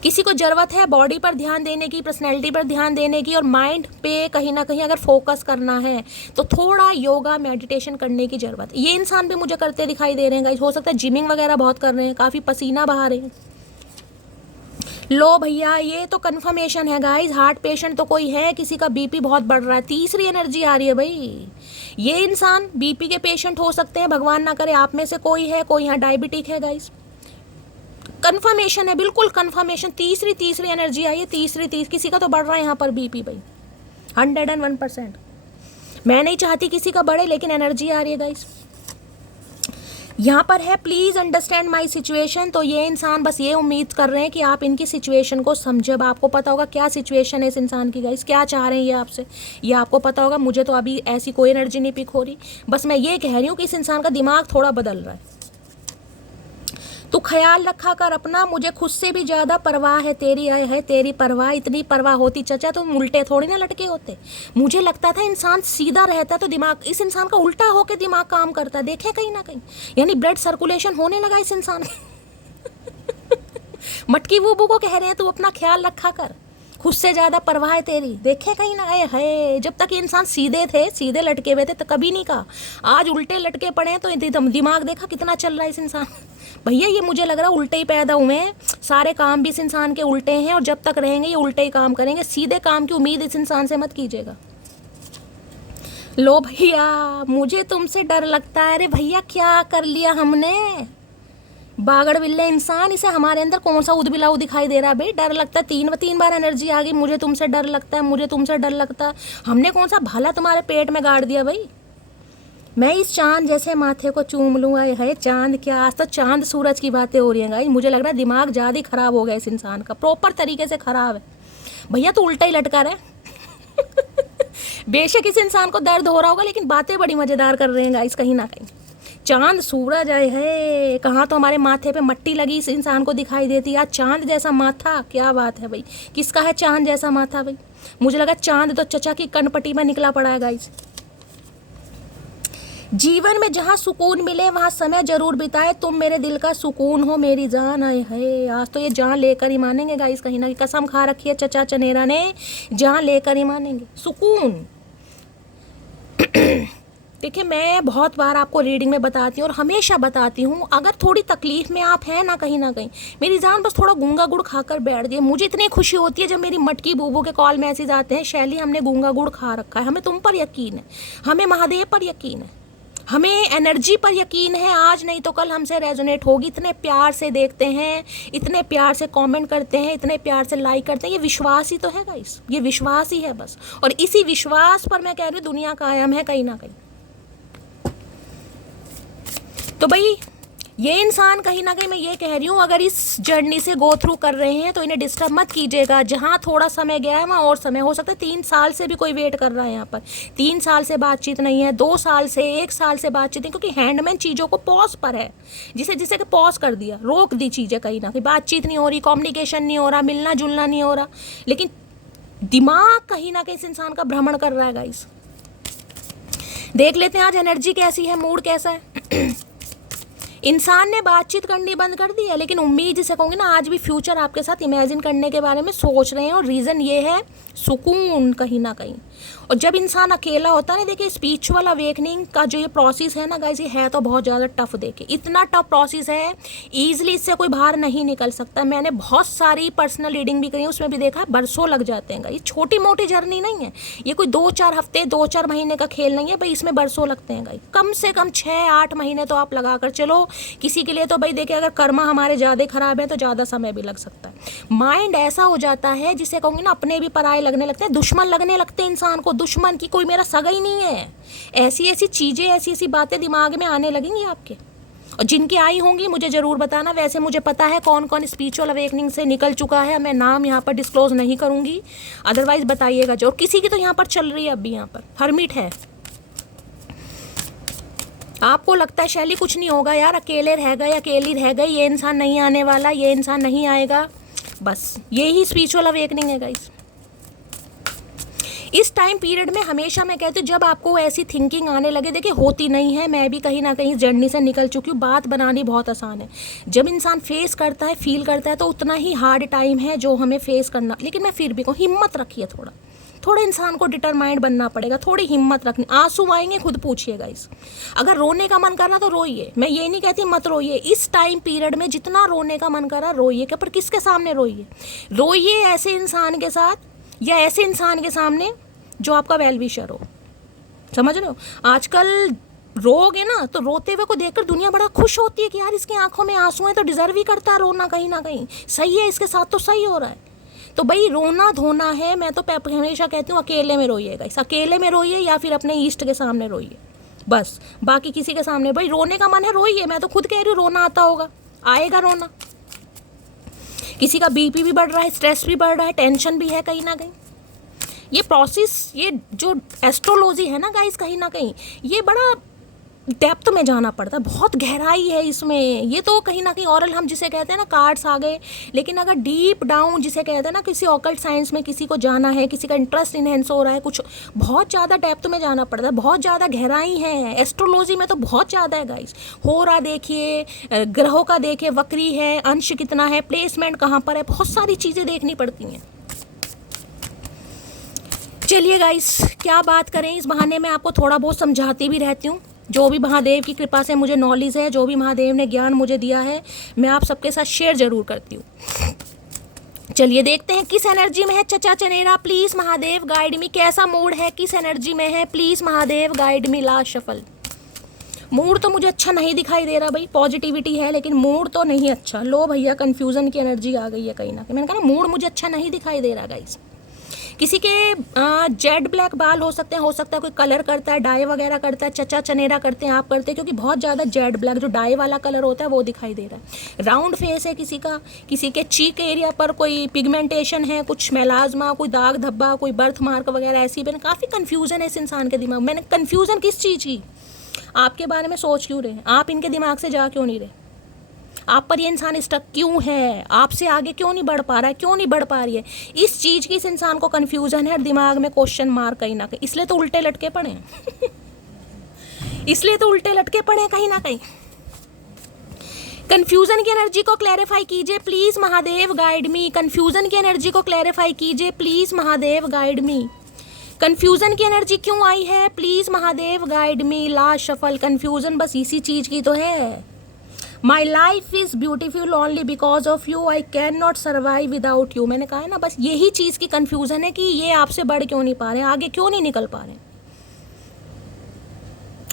किसी को ज़रूरत है बॉडी पर ध्यान देने की, पर्सनैलिटी पर ध्यान देने की, और माइंड पे कहीं ना कहीं अगर फोकस करना है तो थोड़ा योगा मेडिटेशन करने की ज़रूरत है। ये इंसान भी मुझे करते दिखाई दे रहे हैं गाइस, हो सकता है जिमिंग वगैरह बहुत कर रहे हैं, काफ़ी पसीना बहा रहे हैं। लो भैया ये तो कन्फर्मेशन है गाइस, हार्ट पेशेंट तो कोई है, किसी का बीपी बहुत बढ़ रहा है, तीसरी एनर्जी आ रही है भाई। ये इंसान बीपी के पेशेंट हो सकते हैं, भगवान ना करे आप में से कोई है, कोई यहाँ डायबिटिक है गाइस, कंफर्मेशन है, बिल्कुल कंफर्मेशन। तीसरी एनर्जी आई है, तीसरी किसी का तो बढ़ रहा है यहाँ पर बीपी भाई 101%। मैं नहीं चाहती किसी का बढ़े लेकिन एनर्जी आ रही है गाइस यहाँ पर है। Please understand my situation. तो ये इंसान बस ये उम्मीद कर रहे हैं कि आप इनकी सिचुएशन को समझे। अब आपको पता होगा क्या सिचुएशन है इस इंसान की गाइस, क्या चाह रहे हैं ये आपसे, ये आपको पता होगा। मुझे तो अभी ऐसी कोई एनर्जी नहीं पिक हो रही, बस मैं ये कह रही हूँ कि इस इंसान का दिमाग थोड़ा बदल रहा है। तू ख्याल रखा कर अपना, मुझे खुद से भी ज़्यादा परवाह है तेरी, है तेरी परवाह। इतनी परवाह होती चचा तो उल्टे थोड़ी ना लटके होते। मुझे लगता था इंसान सीधा रहता तो दिमाग, इस इंसान का उल्टा होके दिमाग काम करता, देखे कहीं ना कहीं, यानी ब्लड सर्कुलेशन होने लगा इस इंसान मटकी वो को कह रहे हैं तू अपना ख्याल रखा कर, खुद से ज़्यादा परवाह है तेरी, देखे कहीं ना कहीं है। जब तक ये इंसान सीधे थे, सीधे लटके हुए थे तो कभी नहीं कहा, आज उल्टे लटके पड़े हैं तो दिमाग देखा कितना चल रहा है इस इंसान। भैया ये मुझे लग रहा है उल्टे ही पैदा हुए हैं, सारे काम भी इस इंसान के उल्टे हैं और जब तक रहेंगे ये उल्टे ही काम करेंगे। सीधे काम की उम्मीद इस इंसान से मत कीजिएगा। लो भैया मुझे तुमसे डर लगता है। अरे भैया क्या कर लिया हमने, बागड़ बिल्ले इंसान, इसे हमारे अंदर कौन सा उदबिलाऊ दिखाई दे रहा है भाई। डर लगता है, तीन बार एनर्जी आ गई, मुझे तुमसे डर लगता है, मुझे तुमसे डर लगता है। हमने कौन सा भला तुम्हारे पेट में गाड़ दिया भाई। मैं इस चांद जैसे माथे को चूम लूँगा, है चांद क्या, आज तो चांद सूरज की बातें हो रही हैं गाइस। मुझे लग रहा है दिमाग ज़्यादा ही ख़राब हो गया इस इंसान का, प्रॉपर तरीके से ख़राब है भैया। तो उल्टा ही लटका रहा है बेशक इस इंसान को दर्द हो रहा होगा लेकिन बातें बड़ी मज़ेदार कर रहे हैं गाइस कहीं ना कहीं। चांद सूरज है, कहाँ तो हमारे माथे पे मट्टी लगी इस इंसान को दिखाई देती है। आज चांद जैसा माथा, क्या बात है भाई, किसका है चांद जैसा माथा भाई। मुझे लगा चांद तो चचा की कनपट्टी में निकला पड़ा है गाइस। जीवन में जहाँ सुकून मिले वहाँ समय जरूर बिताए, तुम मेरे दिल का सुकून हो मेरी जान। आए है, आज तो ये जान लेकर ही मानेंगे गाइस, कहीं ना कहीं कसम खा रखी है चचा चनेरा ने, जान लेकर ही मानेंगे सुकून। देखिए मैं बहुत बार आपको रीडिंग में बताती हूँ और हमेशा बताती हूँ, अगर थोड़ी तकलीफ में आप हैं ना कहीं ना कहीं, मेरी जान बस थोड़ा गूंगा गुड़ खाकर बैठ जाइए। मुझे इतनी खुशी होती है जब मेरी मटकी बूबू के कॉल मैसेज आते हैं, शैली हमने गूंगा गुड़ खा रखा है, हमें तुम पर यकीन है, हमें महादेव पर यकीन है, हमें एनर्जी पर यकीन है, आज नहीं तो कल हमसे रेजोनेट होगी। इतने प्यार से देखते हैं, इतने प्यार से कमेंट करते हैं, इतने प्यार से लाइक करते हैं, ये विश्वास ही तो है गाइस, ये विश्वास ही है बस। और इसी विश्वास पर मैं कह रही हूँ दुनिया कायम है कहीं ना कहीं। तो भाई ये इंसान कहीं ना कहीं, मैं ये कह रही हूँ, अगर इस जर्नी से गो थ्रू कर रहे हैं तो इन्हें डिस्टर्ब मत कीजिएगा। जहाँ थोड़ा समय गया है वहाँ और समय हो सकता है। 3 साल से भी कोई वेट कर रहा है यहाँ पर, 3 साल से बातचीत नहीं है, 2 साल से 1 साल से बातचीत नहीं, क्योंकि हैंडमैन चीज़ों को पॉज पर है, जिसे कि पॉज कर दिया, रोक दी चीज़ें कहीं ना कहीं, बातचीत नहीं हो रही, कम्युनिकेशन नहीं हो रहा, मिलना जुलना नहीं हो रहा, लेकिन दिमाग कहीं ना कहीं इस इंसान का भ्रमण कर रहा है गाइस। देख लेते हैं आज एनर्जी कैसी है, मूड कैसा है। इंसान ने बातचीत करनी बंद कर दी है, लेकिन उम्मीद जिसे कहूँगी ना, आज भी फ्यूचर आपके साथ इमेजिन करने के बारे में सोच रहे हैं, और रीज़न ये है सुकून कहीं ना कहीं। और जब इंसान अकेला होता है ना, देखिए स्पिरिचुअल अवेकनिंग का जो ये प्रोसेस है ना गाइस, ये है तो बहुत ज़्यादा टफ, देखिए इतना टफ प्रोसेस है, ईजिली इससे कोई बाहर नहीं निकल सकता। मैंने बहुत सारी पर्सनल रीडिंग भी करी है, उसमें भी देखा है बरसों लग जाते हैं। ये छोटी मोटी जर्नी नहीं है, ये कोई 2-4 हफ्ते 2-4 महीने का खेल नहीं है भाई, इसमें बरसों लगते हैं गाइस, कम से कम 6-8 महीने तो आप लगा कर चलो। किसी के लिए तो भाई देखिए अगर कर्मा हमारे ज़्यादा ख़राब है तो ज़्यादा समय भी लग सकता है। माइंड ऐसा हो जाता है जिसे कहूँगी ना, अपने भी पराये लगने लगते हैं, दुश्मन लगने लगते हैं इंसान को, दुश्मन की कोई मेरा सगा ही नहीं है। ऐसी ऐसी चीज़ें, ऐसी ऐसी बातें दिमाग में आने लगेंगी आपके, और जिनकी आई होंगी मुझे ज़रूर बताना। वैसे मुझे पता है कौन कौन स्पिरिचुअल अवेकनिंग से निकल चुका है, मैं नाम यहाँ पर डिस्क्लोज नहीं करूँगी, अदरवाइज़ बताइएगा जो। किसी की तो यहाँ पर चल रही है अभी, यहाँ पर हरमिट है। आपको लगता है शैली कुछ नहीं होगा यार, अकेले रह गए, अकेली रह गई, ये इंसान नहीं आने वाला, ये इंसान नहीं आएगा, बस यही स्पिरिचुअल अवेकनिंग है गाइस। इस टाइम पीरियड में हमेशा मैं कहती हूँ, जब आपको ऐसी थिंकिंग आने लगे, देखिए होती नहीं है, मैं भी कहीं ना कहीं जर्नी से निकल चुकी हूँ, बात बनानी बहुत आसान है। जब इंसान फेस करता है, फील करता है, तो उतना ही हार्ड टाइम है जो हमें फेस करना। लेकिन मैं फिर भी कहूँ, हिम्मत रखिए, थोड़ा इंसान को डिटरमाइंड बनना पड़ेगा, थोड़ी हिम्मत रखनी। आंसू आएंगे, खुद पूछिएगा इस, अगर रोने का मन कर रहा तो रोइए, मैं ये नहीं कहती मत रोइए। इस टाइम पीरियड में जितना रोने का मन कर रहा रोइए, क्या पर किसके सामने रोइए? रोइए ऐसे इंसान के साथ, या ऐसे इंसान के सामने जो आपका वेल विशर हो, समझ रहे हो? आजकल रोगे ना तो रोते हुए को देखकर दुनिया बड़ा खुश होती है कि यार इसकी आंखों में आंसू हैं तो डिजर्व ही करता है रोना, कहीं ना कहीं सही है, इसके साथ तो सही हो रहा है। तो भाई रोना धोना है, मैं तो हमेशा कहती हूँ अकेले में रोइएगा, इस अकेले में रोइए या फिर अपने ईष्ट के सामने रोइए, बस बाकी किसी के सामने। भाई रोने का मन है रोइए, मैं तो खुद कह रही हूँ, रोना आता होगा, आएगा रोना। किसी का बीपी भी बढ़ रहा है, स्ट्रेस भी बढ़ रहा है, टेंशन भी है कहीं ना कहीं। ये प्रोसेस, ये जो एस्ट्रोलॉजी है ना गाइस, कहीं ना कहीं ये बड़ा डेप्थ में जाना पड़ता है, बहुत गहराई है इसमें। ये तो कहीं ना कहीं ऑरल हम जिसे कहते हैं ना कार्ड्स आ गए, लेकिन अगर डीप डाउन जिसे कहते हैं ना किसी ऑकल्ट साइंस में किसी को जाना है, किसी का इंटरेस्ट इनहेंस हो रहा है, कुछ बहुत ज़्यादा डेप्थ में जाना पड़ता है, बहुत ज़्यादा गहराई है। एस्ट्रोलॉजी में तो बहुत ज़्यादा है गाइस। हो रहा देखिए, ग्रहों का देखिए, वक्री है, अंश कितना है, प्लेसमेंट कहाँ पर है, बहुत सारी चीज़ें देखनी पड़ती हैं। चलिए गाइस, क्या बात करें, इस बहाने में आपको थोड़ा बहुत समझाती भी रहती हूँ। जो भी महादेव की कृपा से मुझे नॉलेज है, जो भी महादेव ने ज्ञान मुझे दिया है, मैं आप सबके साथ शेयर जरूर करती हूँ। चलिए देखते हैं किस एनर्जी में है चचा चनेरा। प्लीज महादेव गाइड मी, कैसा मूड है, किस एनर्जी में है, please Mahadev guide me. Last shuffle. Mood तो मुझे अच्छा नहीं दिखाई दे रहा भाई, पॉजिटिविटी है लेकिन मूड तो नहीं अच्छा। लो भैया, कंफ्यूजन की एनर्जी आ गई है कहीं ना कहीं। मैंने कहा ना मूड मुझे अच्छा नहीं दिखाई दे रहा गाइस। किसी के जेड ब्लैक बाल हो सकते हैं, हो सकता है कोई कलर करता है, डाई वगैरह करता है, चचा चनेरा करते हैं, आप करते हैं, क्योंकि बहुत ज़्यादा जेड ब्लैक जो डाई वाला कलर होता है वो दिखाई दे रहा है। राउंड फेस है किसी का, किसी के चीक एरिया पर कोई पिगमेंटेशन है, कुछ मेलाज्मा, कोई दाग धब्बा, कोई बर्थ मार्क वगैरह ऐसी। मैंने काफ़ी कन्फ्यूज़न है इस इंसान के दिमाग में। मैंने कन्फ्यूज़न किस चीज़ की, आपके बारे में सोच क्यों रहे, आप इनके दिमाग से जा क्यों नहीं रहे, आप पर ये इंसान स्टक क्यों है, आपसे आगे क्यों नहीं बढ़ पा रहा है, क्यों नहीं बढ़ पा रही है, इस चीज़ की इस इंसान को कन्फ्यूजन है और दिमाग में क्वेश्चन मार्क कहीं ना कहीं। इसलिए तो उल्टे लटके पड़े हैं इसलिए तो उल्टे लटके पड़े हैं कहीं ना कहीं। कंफ्यूजन की एनर्जी को क्लैरिफाई कीजिए please Mahadev guide me. Confusion की एनर्जी को क्लैरिफाई कीजिए please Mahadev guide me. Confusion की एनर्जी क्यों आई है, please Mahadev guide me. Last shuffle. Confusion बस इसी चीज की तो है। My life is beautiful only because of you, I can not survive without you. मैंने कहा है ना, बस यही चीज की कंफ्यूजन है कि ये आपसे बढ़ क्यों नहीं पा रहे, आगे क्यों नहीं निकल पा रहे।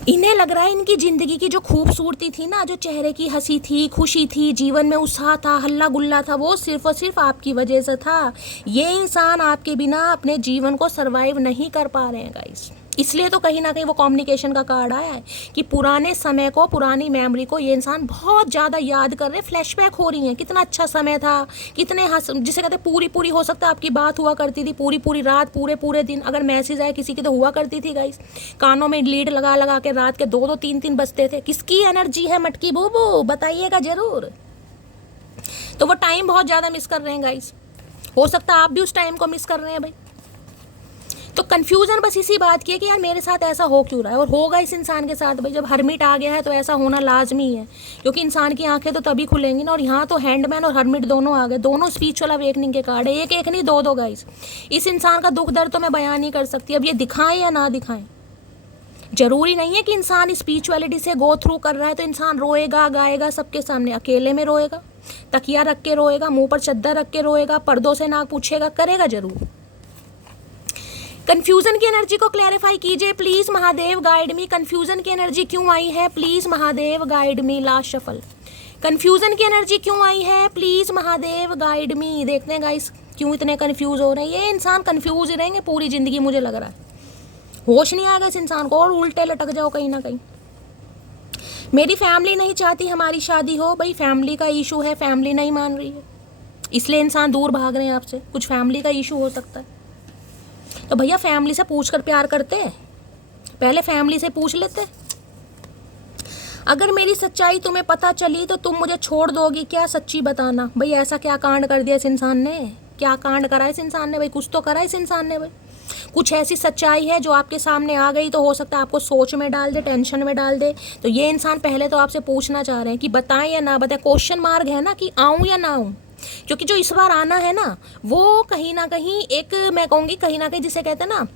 इन्हें लग रहा है इनकी जिंदगी की जो खूबसूरती थी ना, जो चेहरे की हंसी थी, खुशी थी, जीवन में उत्साह था, हल्ला गुल्ला था, वो सिर्फ और सिर्फ आपकी वजह से था। ये इंसान आपके बिना अपने जीवन को सरवाइव नहीं कर पा रहे हैं गाइस। इसलिए तो कहीं ना कहीं वो कम्युनिकेशन का कार्ड आया है कि पुराने समय को, पुरानी मेमोरी को ये इंसान बहुत ज़्यादा याद कर रहे हैं, फ्लैशबैक हो रही हैं। कितना अच्छा समय था, कितने जिसे कहते पूरी पूरी हो सकता है आपकी बात हुआ करती थी, पूरी पूरी रात, पूरे पूरे दिन। अगर मैसेज आए किसी की तो हुआ करती थी गाइस, कानों में लीड लगा लगा के रात के 2-2 3-3 बजते थे। किसकी एनर्जी है मटकी बूबू, बताइएगा जरूर। तो वो टाइम बहुत ज़्यादा मिस कर रहे हैं गाइस। हो सकता है आप भी उस टाइम को मिस कर रहे हैं भाई। तो कंफ्यूजन बस इसी बात की है कि यार मेरे साथ ऐसा हो क्यों रहा है, और होगा इस इंसान के साथ भाई। जब हर्मिट आ गया है तो ऐसा होना लाजमी है, क्योंकि इंसान की आंखें तो तभी खुलेंगी ना। और यहाँ तो हैंडमैन और हर्मिट दोनों आ गए, दोनों स्पिरिचुअल अवेकनिंग के कार्ड है, एक एक नहीं दो गाइस। इस इंसान का दुख दर्द तो मैं बयान नहीं कर सकती। अब ये दिखाएं या ना दिखाएं, जरूरी नहीं है कि इंसान स्पिरिचुअलिटी से गो थ्रू कर रहा है तो इंसान रोएगा गाएगा सबके सामने। अकेले में रोएगा, तकिया रख के रोएगा, मुंह पर चद्दर रख के रोएगा, पर्दों से नाक पूछेगा, करेगा जरूर। कंफ्यूजन की एनर्जी को क्लैरिफाई कीजिए please Mahadev guide me. Confusion की एनर्जी क्यों आई है, please Mahadev guide me. Last shuffle. Confusion की एनर्जी क्यों आई है, प्लीज महादेव गाइड मी। देखते हैं गाइस क्यों इतने कंफ्यूज हो रहे हैं। ये इंसान कंफ्यूज ही रहेंगे पूरी जिंदगी, मुझे लग रहा है। होश नहीं आएगा इस इंसान को और उल्टे लटक जाओ कहीं ना कहीं। मेरी फैमिली नहीं चाहती हमारी शादी हो। भाई फैमिली का इशू है, फैमिली नहीं मान रही है, इसलिए इंसान दूर भाग रहे हैं आपसे। कुछ फैमिली का इशू हो सकता है। तो भैया फैमिली से पूछकर प्यार करते हैं, पहले फैमिली से पूछ लेते। अगर मेरी सच्चाई तुम्हें पता चली तो तुम मुझे छोड़ दोगी क्या, सच्ची बताना। भाई ऐसा क्या कांड कर दिया इस इंसान ने, क्या कांड करा इस इंसान ने भाई, कुछ तो करा इस इंसान ने भाई। कुछ ऐसी सच्चाई है जो आपके सामने आ गई तो हो सकता है आपको सोच में डाल दे, टेंशन में डाल दे। तो ये इंसान पहले तो आपसे पूछना चाह रहे हैं कि बताएं या ना बताएं। क्वेश्चन मार्क है ना कि आऊं या ना आऊं, क्योंकि जो इस बार आना है ना वो कहीं ना कहीं एक, मैं कहूँगी कहीं ना कहीं जिसे कहते हैं ना,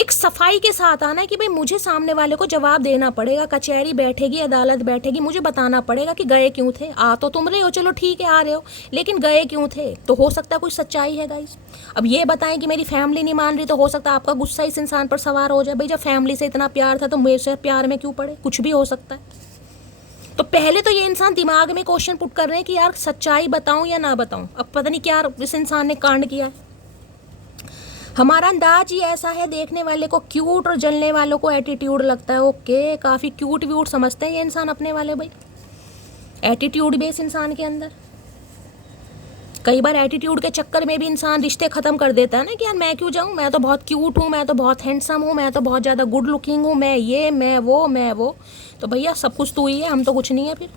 एक सफाई के साथ आना है कि भाई मुझे सामने वाले को जवाब देना पड़ेगा। कचहरी बैठेगी, अदालत बैठेगी, मुझे बताना पड़ेगा कि गए क्यों थे। आ तो तुम रहे हो, चलो ठीक है आ रहे हो, लेकिन गए क्यों थे। तो हो सकता है कुछ सच्चाई है गाइस। अब ये बताएं कि मेरी फैमिली नहीं मान रही, तो हो सकता है आपका गुस्सा इस इंसान पर सवार हो जाए। भाई जब फैमिली से इतना प्यार था तो मेरे से प्यार में क्यों पड़े, कुछ भी हो सकता है। तो पहले तो ये इंसान दिमाग में क्वेश्चन पुट कर रहे हैं कि यार सच्चाई बताऊं या ना बताऊं। अब पता नहीं क्या इस इंसान ने कांड किया है। हमारा अंदाज ही ऐसा है, देखने वाले को क्यूट और जलने वालों को एटीट्यूड लगता है। ओके, काफ़ी क्यूट व्यूट समझते हैं ये इंसान अपने वाले भाई, एटीट्यूड बेस इंसान के अंदर। कई बार एटीट्यूड के चक्कर में भी इंसान रिश्ते ख़त्म कर देता है ना कि यार मैं क्यों जाऊँ, मैं तो बहुत क्यूट हूँ, मैं तो बहुत हैंडसम हूँ, मैं तो बहुत ज़्यादा गुड लुकिंग हूँ, मैं ये मैं वो। तो भैया सब कुछ तू ही है, हम तो कुछ नहीं है फिर।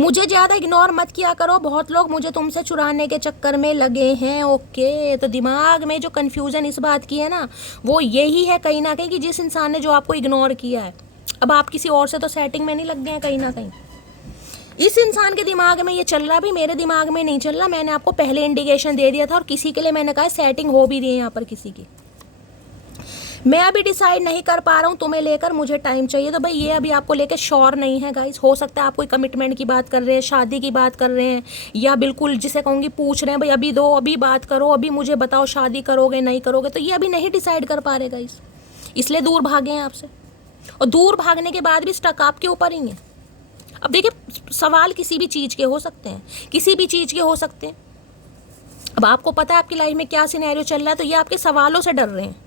मुझे ज़्यादा इग्नोर मत किया करो, बहुत लोग मुझे तुमसे चुराने के चक्कर में लगे हैं। ओके, तो दिमाग में जो कन्फ्यूज़न इस बात की है ना, वो यही है कहीं ना कहीं कि जिस इंसान ने जो आपको इग्नोर किया है, अब आप किसी और से तो सेटिंग में नहीं लग गए हैं कहीं ना कहीं। इस इंसान के दिमाग में ये चल रहा भी, मेरे दिमाग में नहीं चल रहा। मैंने आपको पहले इंडिकेशन दे दिया था और किसी के लिए मैंने कहा सेटिंग हो भी रही है यहाँ पर किसी की। मैं अभी डिसाइड नहीं कर पा रहा हूँ तुम्हें लेकर, मुझे टाइम चाहिए। तो भाई ये अभी आपको लेकर श्योर नहीं है गाइस। हो सकता है आप कोई कमिटमेंट की बात कर रहे हैं, शादी की बात कर रहे हैं, या बिल्कुल जिसे कहूँगी पूछ रहे हैं भाई अभी दो, अभी बात करो, अभी मुझे बताओ शादी करोगे नहीं करोगे। तो ये अभी नहीं डिसाइड कर पा रहे गाइस, इसलिए दूर भागे हैं आपसे। और दूर भागने के बाद भी स्टक आपके ऊपर ही है। अब देखिए, सवाल किसी भी चीज़ के हो सकते हैं, किसी भी चीज़ के हो सकते हैं। अब आपको पता है आपकी लाइफ में क्या सिनेरियो चल रहा है, तो ये आपके सवालों से डर रहे हैं।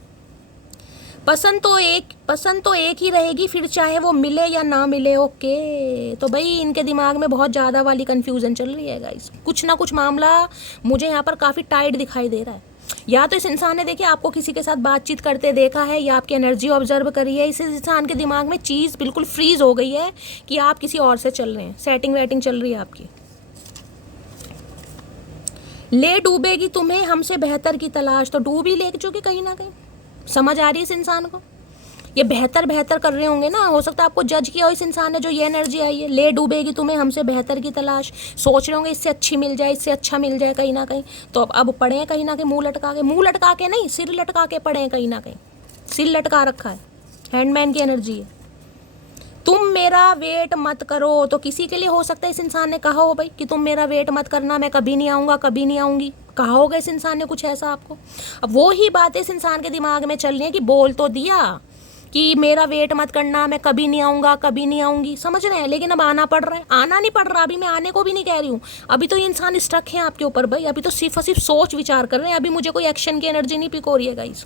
पसंद तो एक ही रहेगी, फिर चाहे वो मिले या ना मिले। ओके, तो भाई इनके दिमाग में बहुत ज़्यादा वाली कन्फ्यूज़न चल रही है गाइस। कुछ ना कुछ मामला मुझे यहाँ पर काफ़ी टाइट दिखाई दे रहा है। या तो इस इंसान ने देखिए आपको किसी के साथ बातचीत करते देखा है, या आपकी एनर्जी ऑब्जर्व करी है। इस इंसान के दिमाग में चीज़ बिल्कुल फ्रीज हो गई है कि आप किसी और से चल रहे हैं, सेटिंग वेटिंग चल रही है आपकी। ले डूबेगी तुम्हें हमसे बेहतर की तलाश, तो डूब ही ले चुके कहीं ना कहीं। समझ आ रही है इस इंसान को, ये बेहतर कर रहे होंगे ना। हो सकता है आपको जज किया हो इस इंसान ने, जो ये एनर्जी आई है, ले डूबेगी तुम्हें हमसे बेहतर की तलाश। सोच रहे होंगे इससे अच्छी मिल जाए, इससे अच्छा मिल जाए कहीं ना कहीं। तो अब पड़े हैं कहीं ना कहीं मुंह लटका के नहीं, सिर लटका के पड़े हैं कहीं ना कहीं। सिर लटका रखा है, हैंडमैन की एनर्जी है। तुम मेरा वेट मत करो, तो किसी के लिए हो सकता है इस इंसान ने कहा हो भाई कि तुम मेरा वेट मत करना, मैं कभी नहीं आऊँगा, कभी नहीं आऊँगी। कहा होगा इस इंसान ने कुछ ऐसा आपको। अब वो ही बातें इस इंसान के दिमाग में चल रही हैं कि बोल तो दिया कि मेरा वेट मत करना, मैं कभी नहीं आऊँगा, कभी नहीं आऊँगी, समझ रहे हैं। लेकिन अब आना पड़ रहा है, आना नहीं पड़ रहा। अभी मैं आने को भी नहीं कह रही हूँ, अभी तो ये इंसान स्टक है आपके ऊपर भाई। अभी तो सिर्फ और सिर्फ सोच विचार कर रहे हैं, अभी मुझे कोई एक्शन की एनर्जी नहीं पिक हो रही है गाइस।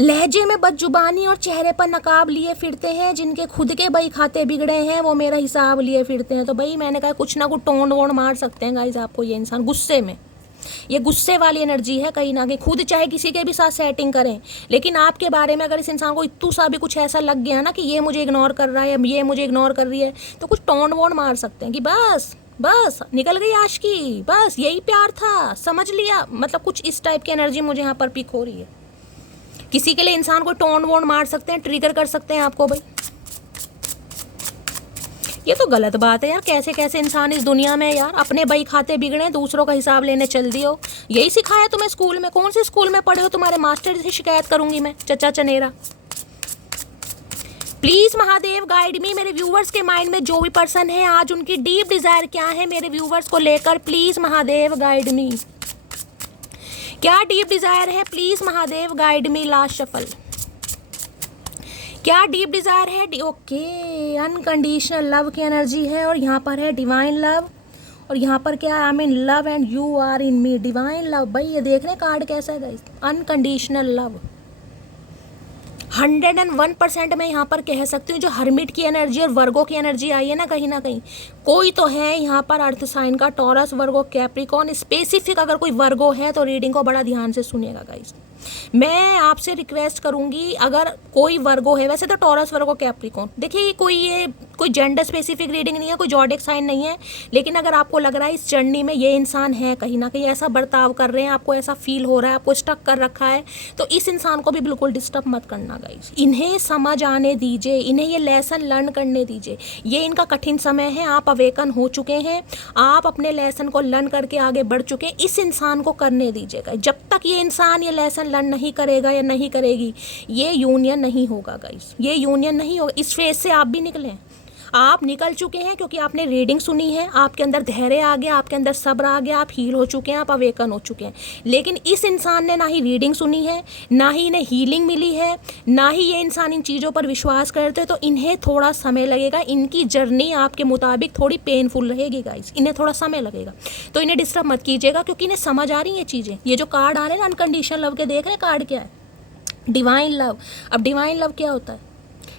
लहजे में बदजुबानी और चेहरे पर नकाब लिए फिरते हैं, जिनके खुद के भाई खाते बिगड़े हैं वो मेरा हिसाब लिए फिरते हैं। तो भाई मैंने कहा कुछ ना कुछ टोन वोन मार सकते हैं गाइस आपको ये इंसान गुस्से में। ये गुस्से वाली एनर्जी है कहीं ना कहीं। खुद चाहे किसी के भी साथ सेटिंग करें, लेकिन आपके बारे में अगर इस इंसान को इतू सा भी कुछ ऐसा लग गया ना कि ये मुझे इग्नोर कर रहा है, ये मुझे इग्नोर कर रही है, तो कुछ टोन वोन मार सकते हैं कि बस निकल गई आशिकी, बस यही प्यार था, समझ लिया। मतलब कुछ इस टाइप की एनर्जी मुझे यहाँ पर पिक हो रही है। किसी के लिए इंसान को टोन वोन मार सकते हैं, ट्रिगर कर सकते हैं आपको भाई। ये तो गलत बात है यार, कैसे कैसे इंसान इस दुनिया में यार, अपने भाई खाते बिगड़े, दूसरों का हिसाब लेने चल दियो। यही सिखाया तुम्हें स्कूल में? कौन से स्कूल में पढ़े हो? तुम्हारे मास्टर से शिकायत करूंगी मैं, चचा चनेरा। Please Mahadev guide me. मेरे व्यूवर्स के माइंड में जो भी पर्सन है आज, उनकी डीप डिजायर क्या है मेरे व्यूवर्स को लेकर, प्लीज महादेव गाइड मी। क्या डीप डिजायर है? Please Mahadev guide me. Last shuffle, क्या डीप डिजायर है? ओके, अनकंडीशनल लव की एनर्जी है, और यहाँ पर है डिवाइन लव, और यहाँ पर क्या है? I mean love and you are in me. Divine love भाई, ये देख रहे हैं कार्ड कैसा है गाइस, अनकंडीशनल लव। 101% मैं यहाँ पर कह सकती हूँ जो हर्मिट की एनर्जी और वर्गो की एनर्जी आई है ना कहीं कोई तो है यहाँ पर अर्थ साइन का, टॉरस, वर्गो, कैप्रिकॉन। स्पेसिफिक अगर कोई वर्गो है तो रीडिंग को बड़ा ध्यान से सुनिएगा गाइस। मैं आपसे रिक्वेस्ट करूंगी, अगर कोई वर्गो है, वैसे तो टॉरस, वर्गो, कैप्रिकॉन, देखिए ये कोई जेंडर स्पेसिफिक रीडिंग नहीं है, कोई जॉडिक साइन नहीं है, लेकिन अगर आपको लग रहा है इस जर्नी में ये इंसान है कहीं ना कहीं ऐसा बर्ताव कर रहे हैं, आपको ऐसा फील हो रहा है, आपको स्टक कर रखा है, तो इस इंसान को भी बिल्कुल डिस्टर्ब मत करना गाइस। इन्हें समझ आने दीजिए, इन्हें ये लेसन लर्न करने दीजिए। ये इनका कठिन समय है, आप अवेकन हो चुके हैं, आप अपने लेसन को लर्न करके आगे बढ़ चुके हैं, इस इंसान को करने दीजिएगा। जब तक ये इंसान ये लेसन लर्न नहीं करेगा या नहीं करेगी, ये यूनियन नहीं होगा गाइस, ये यूनियन नहीं होगा। इस फेज से आप भी निकले, आप निकल चुके हैं क्योंकि आपने रीडिंग सुनी है, आपके अंदर धैर्य आ गया, आपके अंदर सब्र आ गया, आप हील हो चुके हैं, आप अवेकन हो चुके हैं। लेकिन इस इंसान ने ना ही रीडिंग सुनी है, ना ही इन्हें हीलिंग मिली है, ना ही ये इंसान इन चीज़ों पर विश्वास करते, तो इन्हें थोड़ा समय लगेगा। इनकी जर्नी आपके मुताबिक थोड़ी पेनफुल रहेगी गाइस, इन्हें थोड़ा समय लगेगा, तो इन्हें डिस्टर्ब मत कीजिएगा क्योंकि इन्हें समझ आ रही है चीज़ें। ये जो कार्ड आ रहे हैं ना अनकंडीशनल लव के, देख रहे हैं कार्ड क्या है? Divine love. अब डिवाइन लव क्या होता है?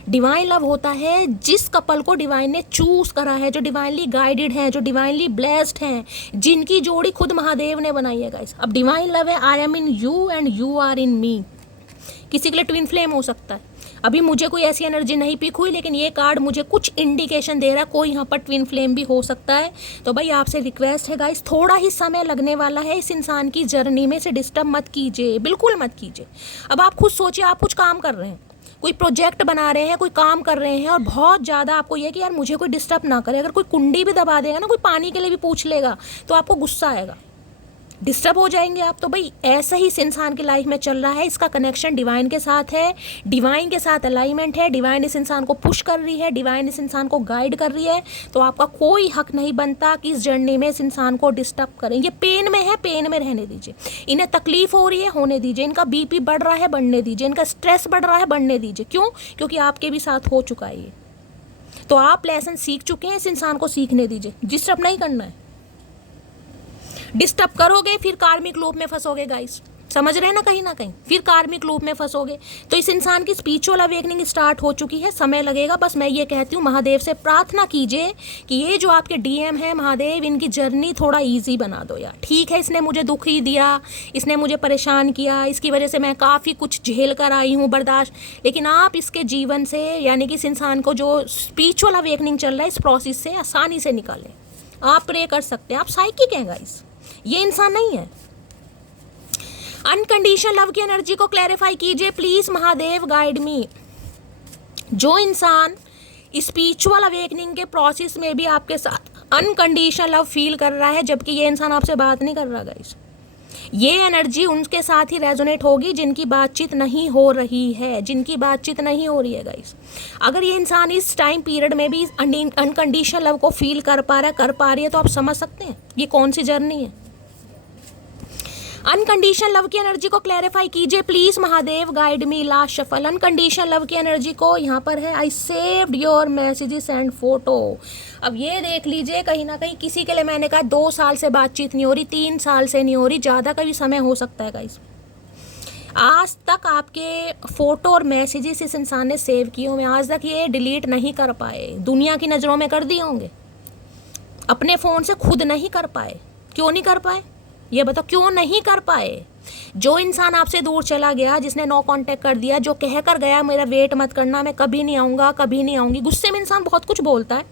डिवाइन लव होता है जिस कपल को डिवाइन ने चूज करा है, जो डिवाइनली गाइडेड है, जो डिवाइनली ब्लेस्ड हैं, जिनकी जोड़ी खुद महादेव ने बनाई है गाइस। अब डिवाइन लव है I am in you and you are in me. किसी के लिए ट्विन फ्लेम हो सकता है। अभी मुझे कोई ऐसी एनर्जी नहीं पिक हुई, लेकिन ये कार्ड मुझे कुछ इंडिकेशन दे रहा है कोई यहाँ पर ट्विन फ्लेम भी हो सकता है। तो भाई आपसे रिक्वेस्ट है गाइस, थोड़ा ही समय लगने वाला है इस इंसान की जर्नी में, से डिस्टर्ब मत कीजिए, बिल्कुल मत कीजिए। अब आप खुद सोचिए, आप कुछ काम कर रहे हैं, कोई प्रोजेक्ट बना रहे हैं, कोई काम कर रहे हैं और बहुत ज़्यादा आपको ये कि यार मुझे कोई डिस्टर्ब ना करे। अगर कोई कुंडी भी दबा देगा ना, कोई पानी के लिए भी पूछ लेगा, तो आपको गुस्सा आएगा, डिस्टर्ब हो जाएंगे आप। तो भाई ऐसा ही इस इंसान की लाइफ में चल रहा है। इसका कनेक्शन डिवाइन के साथ है, डिवाइन के साथ अलाइनमेंट है, डिवाइन इस इंसान को पुश कर रही है, डिवाइन इस इंसान को गाइड कर रही है। तो आपका कोई हक नहीं बनता कि इस जर्नी में इस इंसान को डिस्टर्ब करें। ये पेन में है, पेन में रहने दीजिए। इन्हें तकलीफ हो रही है, होने दीजिए। इनका बीपी बढ़ रहा है, बढ़ने दीजिए। इनका स्ट्रेस बढ़ रहा है, बढ़ने दीजिए। क्यों? क्योंकि आपके भी साथ हो चुका है ये। तो आप लेसन सीख चुके हैं, इस इंसान को सीखने दीजिए। डिस्टर्ब नहीं करना है। डिस्टर्ब करोगे फिर कार्मिक लूप में फंसोगे गाइस, समझ रहे हैं ना, कहीं ना कहीं फिर कार्मिक लूप में फंसोगे। तो इस इंसान की स्पिरिचुअल अवेकनिंग स्टार्ट हो चुकी है, समय लगेगा। बस मैं ये कहती हूँ, महादेव से प्रार्थना कीजिए कि ये जो आपके डीएम है महादेव, इनकी जर्नी थोड़ा इजी बना दो यार। ठीक है, इसने मुझे दुख ही दिया, इसने मुझे परेशान किया, इसकी वजह से मैं काफ़ी कुछ झेल कर आई हूँ, बर्दाश्त, लेकिन आप इसके जीवन से, यानी कि इस इंसान को जो स्पिरिचुअल अवेकनिंग चल रहा है, इस प्रोसेस से आसानी से निकालें। आप प्रे कर सकते हैं, आप साइकिक हैं गाइस, ये इंसान नहीं है। अनकंडीशनल लव की एनर्जी को क्लैरिफाई कीजिए प्लीज महादेव, गाइड मी। जो इंसान स्पिरिचुअल अवेकनिंग के प्रोसेस में भी आपके साथ अनकंडीशनल लव फील कर रहा है, जबकि ये इंसान आपसे बात नहीं कर रहा गाइस, ये एनर्जी उनके साथ ही रेजोनेट होगी जिनकी बातचीत नहीं हो रही है, जिनकी बातचीत नहीं हो रही है गाइस। अगर ये इंसान इस टाइम पीरियड में भी अनकंडीशनल लव को फील कर पा रही है, तो आप समझ सकते हैं ये कौन सी जर्नी है। अनकंडीशनल लव की एनर्जी को क्लैरिफाई कीजिए please Mahadev, guide me. Last shuffle. Unconditional love की एनर्जी को यहाँ पर है I saved your messages and photo. अब ये देख लीजिए, कहीं ना कहीं किसी के लिए मैंने कहा 2 साल से बातचीत नहीं हो रही, 3 साल से नहीं हो रही, ज़्यादा का भी समय हो सकता है गाइस। आज तक आपके फ़ोटो और मैसेजेस इस इंसान ने सेव किए होंगे, आज तक ये डिलीट नहीं कर पाए। दुनिया की नज़रों में कर दिए होंगे, अपने फ़ोन से खुद नहीं कर पाए। क्यों नहीं कर पाए ये बताओ, क्यों नहीं कर पाए? जो इंसान आपसे दूर चला गया, जिसने नो कांटेक्ट कर दिया, जो कह कर गया मेरा वेट मत करना, मैं कभी नहीं आऊँगा, कभी नहीं आऊँगी, गुस्से में इंसान बहुत कुछ बोलता है।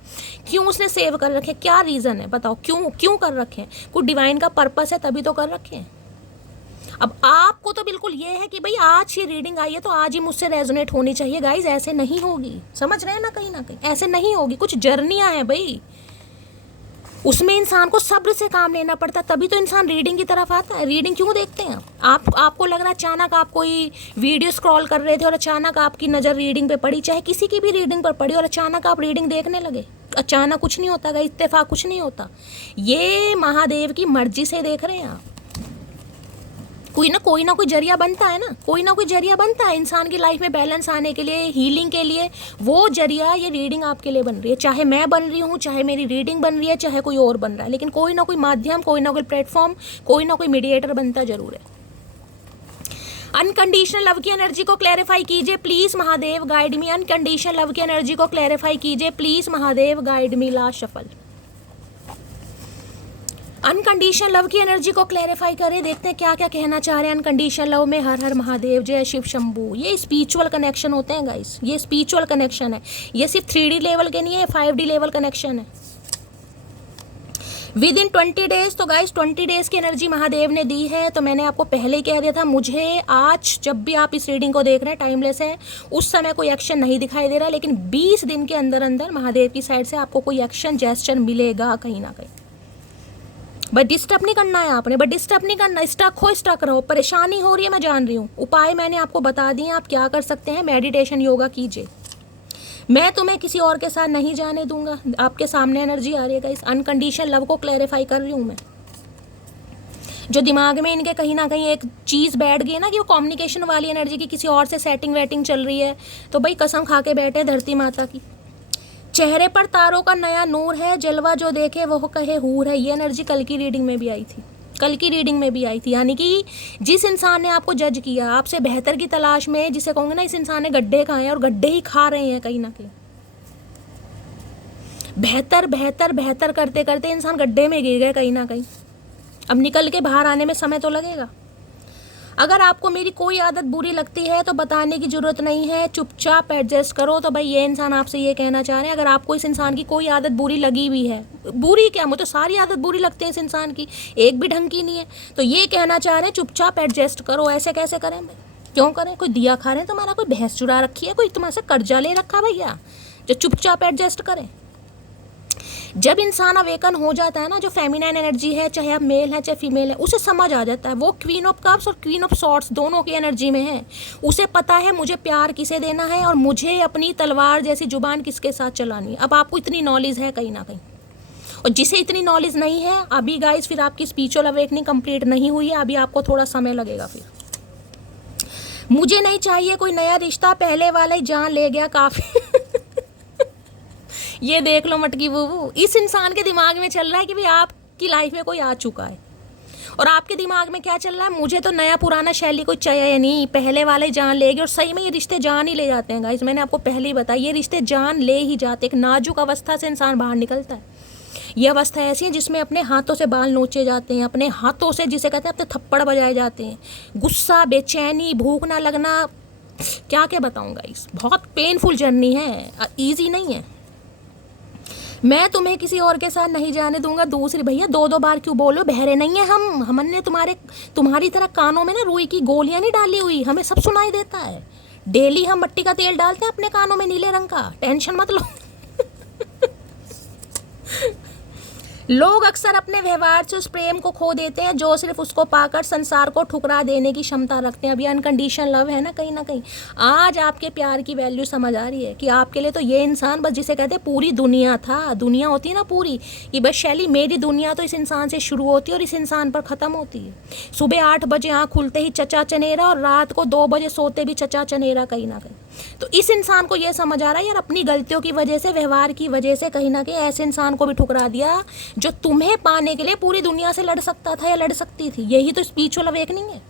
क्यों उसने सेव कर रखे? क्या रीज़न है बताओ, क्यों कर रखे हैं? कोई डिवाइन का पर्पस है तभी तो कर रखे हैं। अब आपको तो बिल्कुल ये है कि भाई आज ये रीडिंग आई है तो आज ही मुझसे रेजोनेट होनी चाहिए। गाइज ऐसे नहीं होगी, समझ रहे हैं ना कहीं ऐसे नहीं होगी। कुछ जर्नियाँ हैं भाई, उसमें इंसान को सब्र से काम लेना पड़ता है, तभी तो इंसान रीडिंग की तरफ आता है। रीडिंग क्यों देखते हैं आपको लग रहा है अचानक आप कोई वीडियो स्क्रॉल कर रहे थे और अचानक आपकी नज़र रीडिंग पे पड़ी, चाहे किसी की भी रीडिंग पर पड़ी और अचानक आप रीडिंग देखने लगे। अचानक कुछ नहीं होता, इत्तेफाक कुछ नहीं होता। ये महादेव की मर्जी से देख रहे हैं आप। कोई ना कोई जरिया बनता है ना, कोई ना कोई जरिया बनता है इंसान की लाइफ में बैलेंस आने के लिए, हीलिंग के लिए। वो जरिया ये रीडिंग आपके लिए बन रही है, चाहे मैं बन रही हूँ, चाहे मेरी रीडिंग बन रही है, चाहे कोई और बन रहा है, लेकिन कोई ना कोई माध्यम, कोई ना कोई प्लेटफॉर्म, कोई ना कोई मीडिएटर बनता जरूर है। अनकंडीशनल लव की एनर्जी को क्लैरिफाई कीजिए please Mahadev, guide me. Unconditional love की एनर्जी को क्लैरिफाई कीजिए please Mahadev, guide me. Last shuffle. Unconditional love की एनर्जी को क्लैरिफाई करें, देखते हैं क्या क्या कहना चाह रहे हैं अनकंडीशनल लव में। हर हर महादेव, जय शिव शंभू। ये स्पिरिचुअल कनेक्शन होते हैं गाइस, ये स्पिरिचुअल कनेक्शन है। ये सिर्फ 3D लेवल के नहीं है, 5D लेवल कनेक्शन है। विद इन 20 डेज, तो गाइस 20 डेज की एनर्जी महादेव ने दी है। तो मैंने आपको पहले ही कह दिया था, मुझे आज जब भी आप इस रीडिंग को देख रहे हैं, टाइमलेस है, उस समय कोई एक्शन नहीं दिखाई दे रहा, लेकिन 20 दिन के अंदर अंदर महादेव की साइड से आपको कोई एक्शन जेस्चर मिलेगा कहीं ना कहीं। बट डिस्टर्ब नहीं करना है आपने, बट डिस्टर्ब नहीं करना। स्टक रहो, परेशानी हो रही है मैं जान रही हूँ। उपाय मैंने आपको बता दिए, आप क्या कर सकते हैं। मेडिटेशन, योगा कीजिए। मैं तुम्हें किसी और के साथ नहीं जाने दूंगा। आपके सामने एनर्जी आ रही है इस अनकंडीशनल लव को क्लैरिफाई कर रही हूँ मैं। जो दिमाग में इनके कहीं ना कहीं एक चीज़ बैठ गई है ना कि वो कम्युनिकेशन वाली एनर्जी की, किसी और से सेटिंग वेटिंग चल रही है, तो भाई कसम खा के बैठे धरती माता की। चेहरे पर तारों का नया नूर है, जलवा जो देखे वो कहे हूर है। ये एनर्जी कल की रीडिंग में भी आई थी, कल की रीडिंग में भी आई थी। यानी कि जिस इंसान ने आपको जज किया, आपसे बेहतर की तलाश में, जिसे कहूँगे ना इस इंसान ने गड्ढे खाए हैं और गड्ढे ही खा रहे हैं कहीं ना कहीं। बेहतर बेहतर बेहतर करते करते इंसान गड्ढे में गिर गए कहीं ना कहीं। अब निकल के बाहर आने में समय तो लगेगा। अगर आपको मेरी कोई आदत बुरी लगती है तो बताने की ज़रूरत नहीं है, चुपचाप एडजस्ट करो। तो भाई ये इंसान आपसे ये कहना चाह रहे हैं, अगर आपको इस इंसान की कोई आदत बुरी लगी हुई है, बुरी क्या, मुझे तो सारी आदत बुरी लगती है इस इंसान की, एक भी ढंग की नहीं है, तो ये कहना चाह रहे हैं चुपचाप एडजस्ट करो। ऐसे कैसे करें भाई, क्यों करें? कोई दिया खा रहे हैं तुम्हारा, कोई भैंस चुरा रखी है, कोई तुम्हारे से कर्जा ले रखा भैया जो चुपचाप एडजस्ट करें? जब इंसान अवेकन हो जाता है ना, जो फेमिनाइन एनर्जी है, चाहे आप मेल है चाहे फीमेल है, उसे समझ आ जाता है। वो क्वीन ऑफ कप्स और क्वीन ऑफ सॉर्ड्स दोनों की एनर्जी में है। उसे पता है मुझे प्यार किसे देना है और मुझे अपनी तलवार जैसी जुबान किसके साथ चलानी है। अब आपको इतनी नॉलेज है कहीं ना कहीं, और जिसे इतनी नॉलेज नहीं है अभी गाइस, फिर आपकी स्पिरिचुअल अवेकनिंग कंप्लीट नहीं हुई है, अभी आपको थोड़ा समय लगेगा। फिर मुझे नहीं चाहिए कोई नया रिश्ता, पहले वाला ही जान ले गया काफ़ी। ये देख लो मटकी बूबू, इस इंसान के दिमाग में चल रहा है कि भाई आपकी लाइफ में कोई आ चुका है, और आपके दिमाग में क्या चल रहा है, मुझे तो नया पुराना शैली कोई चाहिए नहीं, पहले वाले जान लेगी। और सही में ये रिश्ते जान ही ले जाते हैं गाइस, मैंने आपको पहले ही बताया, ये रिश्ते जान ले ही जाते। एक नाजुक अवस्था से इंसान बाहर निकलता है। ये अवस्था ऐसी है जिसमें अपने हाथों से बाल नोचे जाते हैं, अपने हाथों से, जिसे कहते हैं अपने थप्पड़ बजाए जाते हैं, गुस्सा, बेचैनी, भूख ना लगना, क्या क्या बताऊँ गाइस, बहुत पेनफुल जर्नी है, ईजी नहीं है। मैं तुम्हें किसी और के साथ नहीं जाने दूंगा। दूसरी भैया दो दो बार क्यों बोलो, बहरे नहीं है हम, हमने तुम्हारी तरह कानों में ना रुई की गोलियां नहीं डाली हुई, हमें सब सुनाई देता है। डेली हम मट्टी का तेल डालते हैं अपने कानों में नीले रंग का, टेंशन मत लो। लोग अक्सर अपने व्यवहार से उस प्रेम को खो देते हैं जो सिर्फ उसको पाकर संसार को ठुकरा देने की क्षमता रखते हैं। अभी अनकंडीशन लव है ना कहीं ना कहीं, आज आपके प्यार की वैल्यू समझ आ रही है कि आपके लिए तो ये इंसान बस, जिसे कहते हैं पूरी दुनिया था। दुनिया होती है ना पूरी, ये बस शैली, मेरी दुनिया तो इस इंसान से शुरू होती है और इस इंसान पर ख़त्म होती है। सुबह 8 बजे आँख खुलते ही चचा चनेरा, और रात को 2 बजे सोते भी चचा चनेरा कहीं ना कहीं। तो इस इंसान को ये समझ आ रहा है यार, अपनी गलतियों की वजह से, व्यवहार की वजह से कहीं ना कहीं ऐसे इंसान को भी ठुकरा दिया जो तुम्हें पाने के लिए पूरी दुनिया से लड़ सकता था या लड़ सकती थी। यही तो स्पिरिचुअल अवेकनिंग है,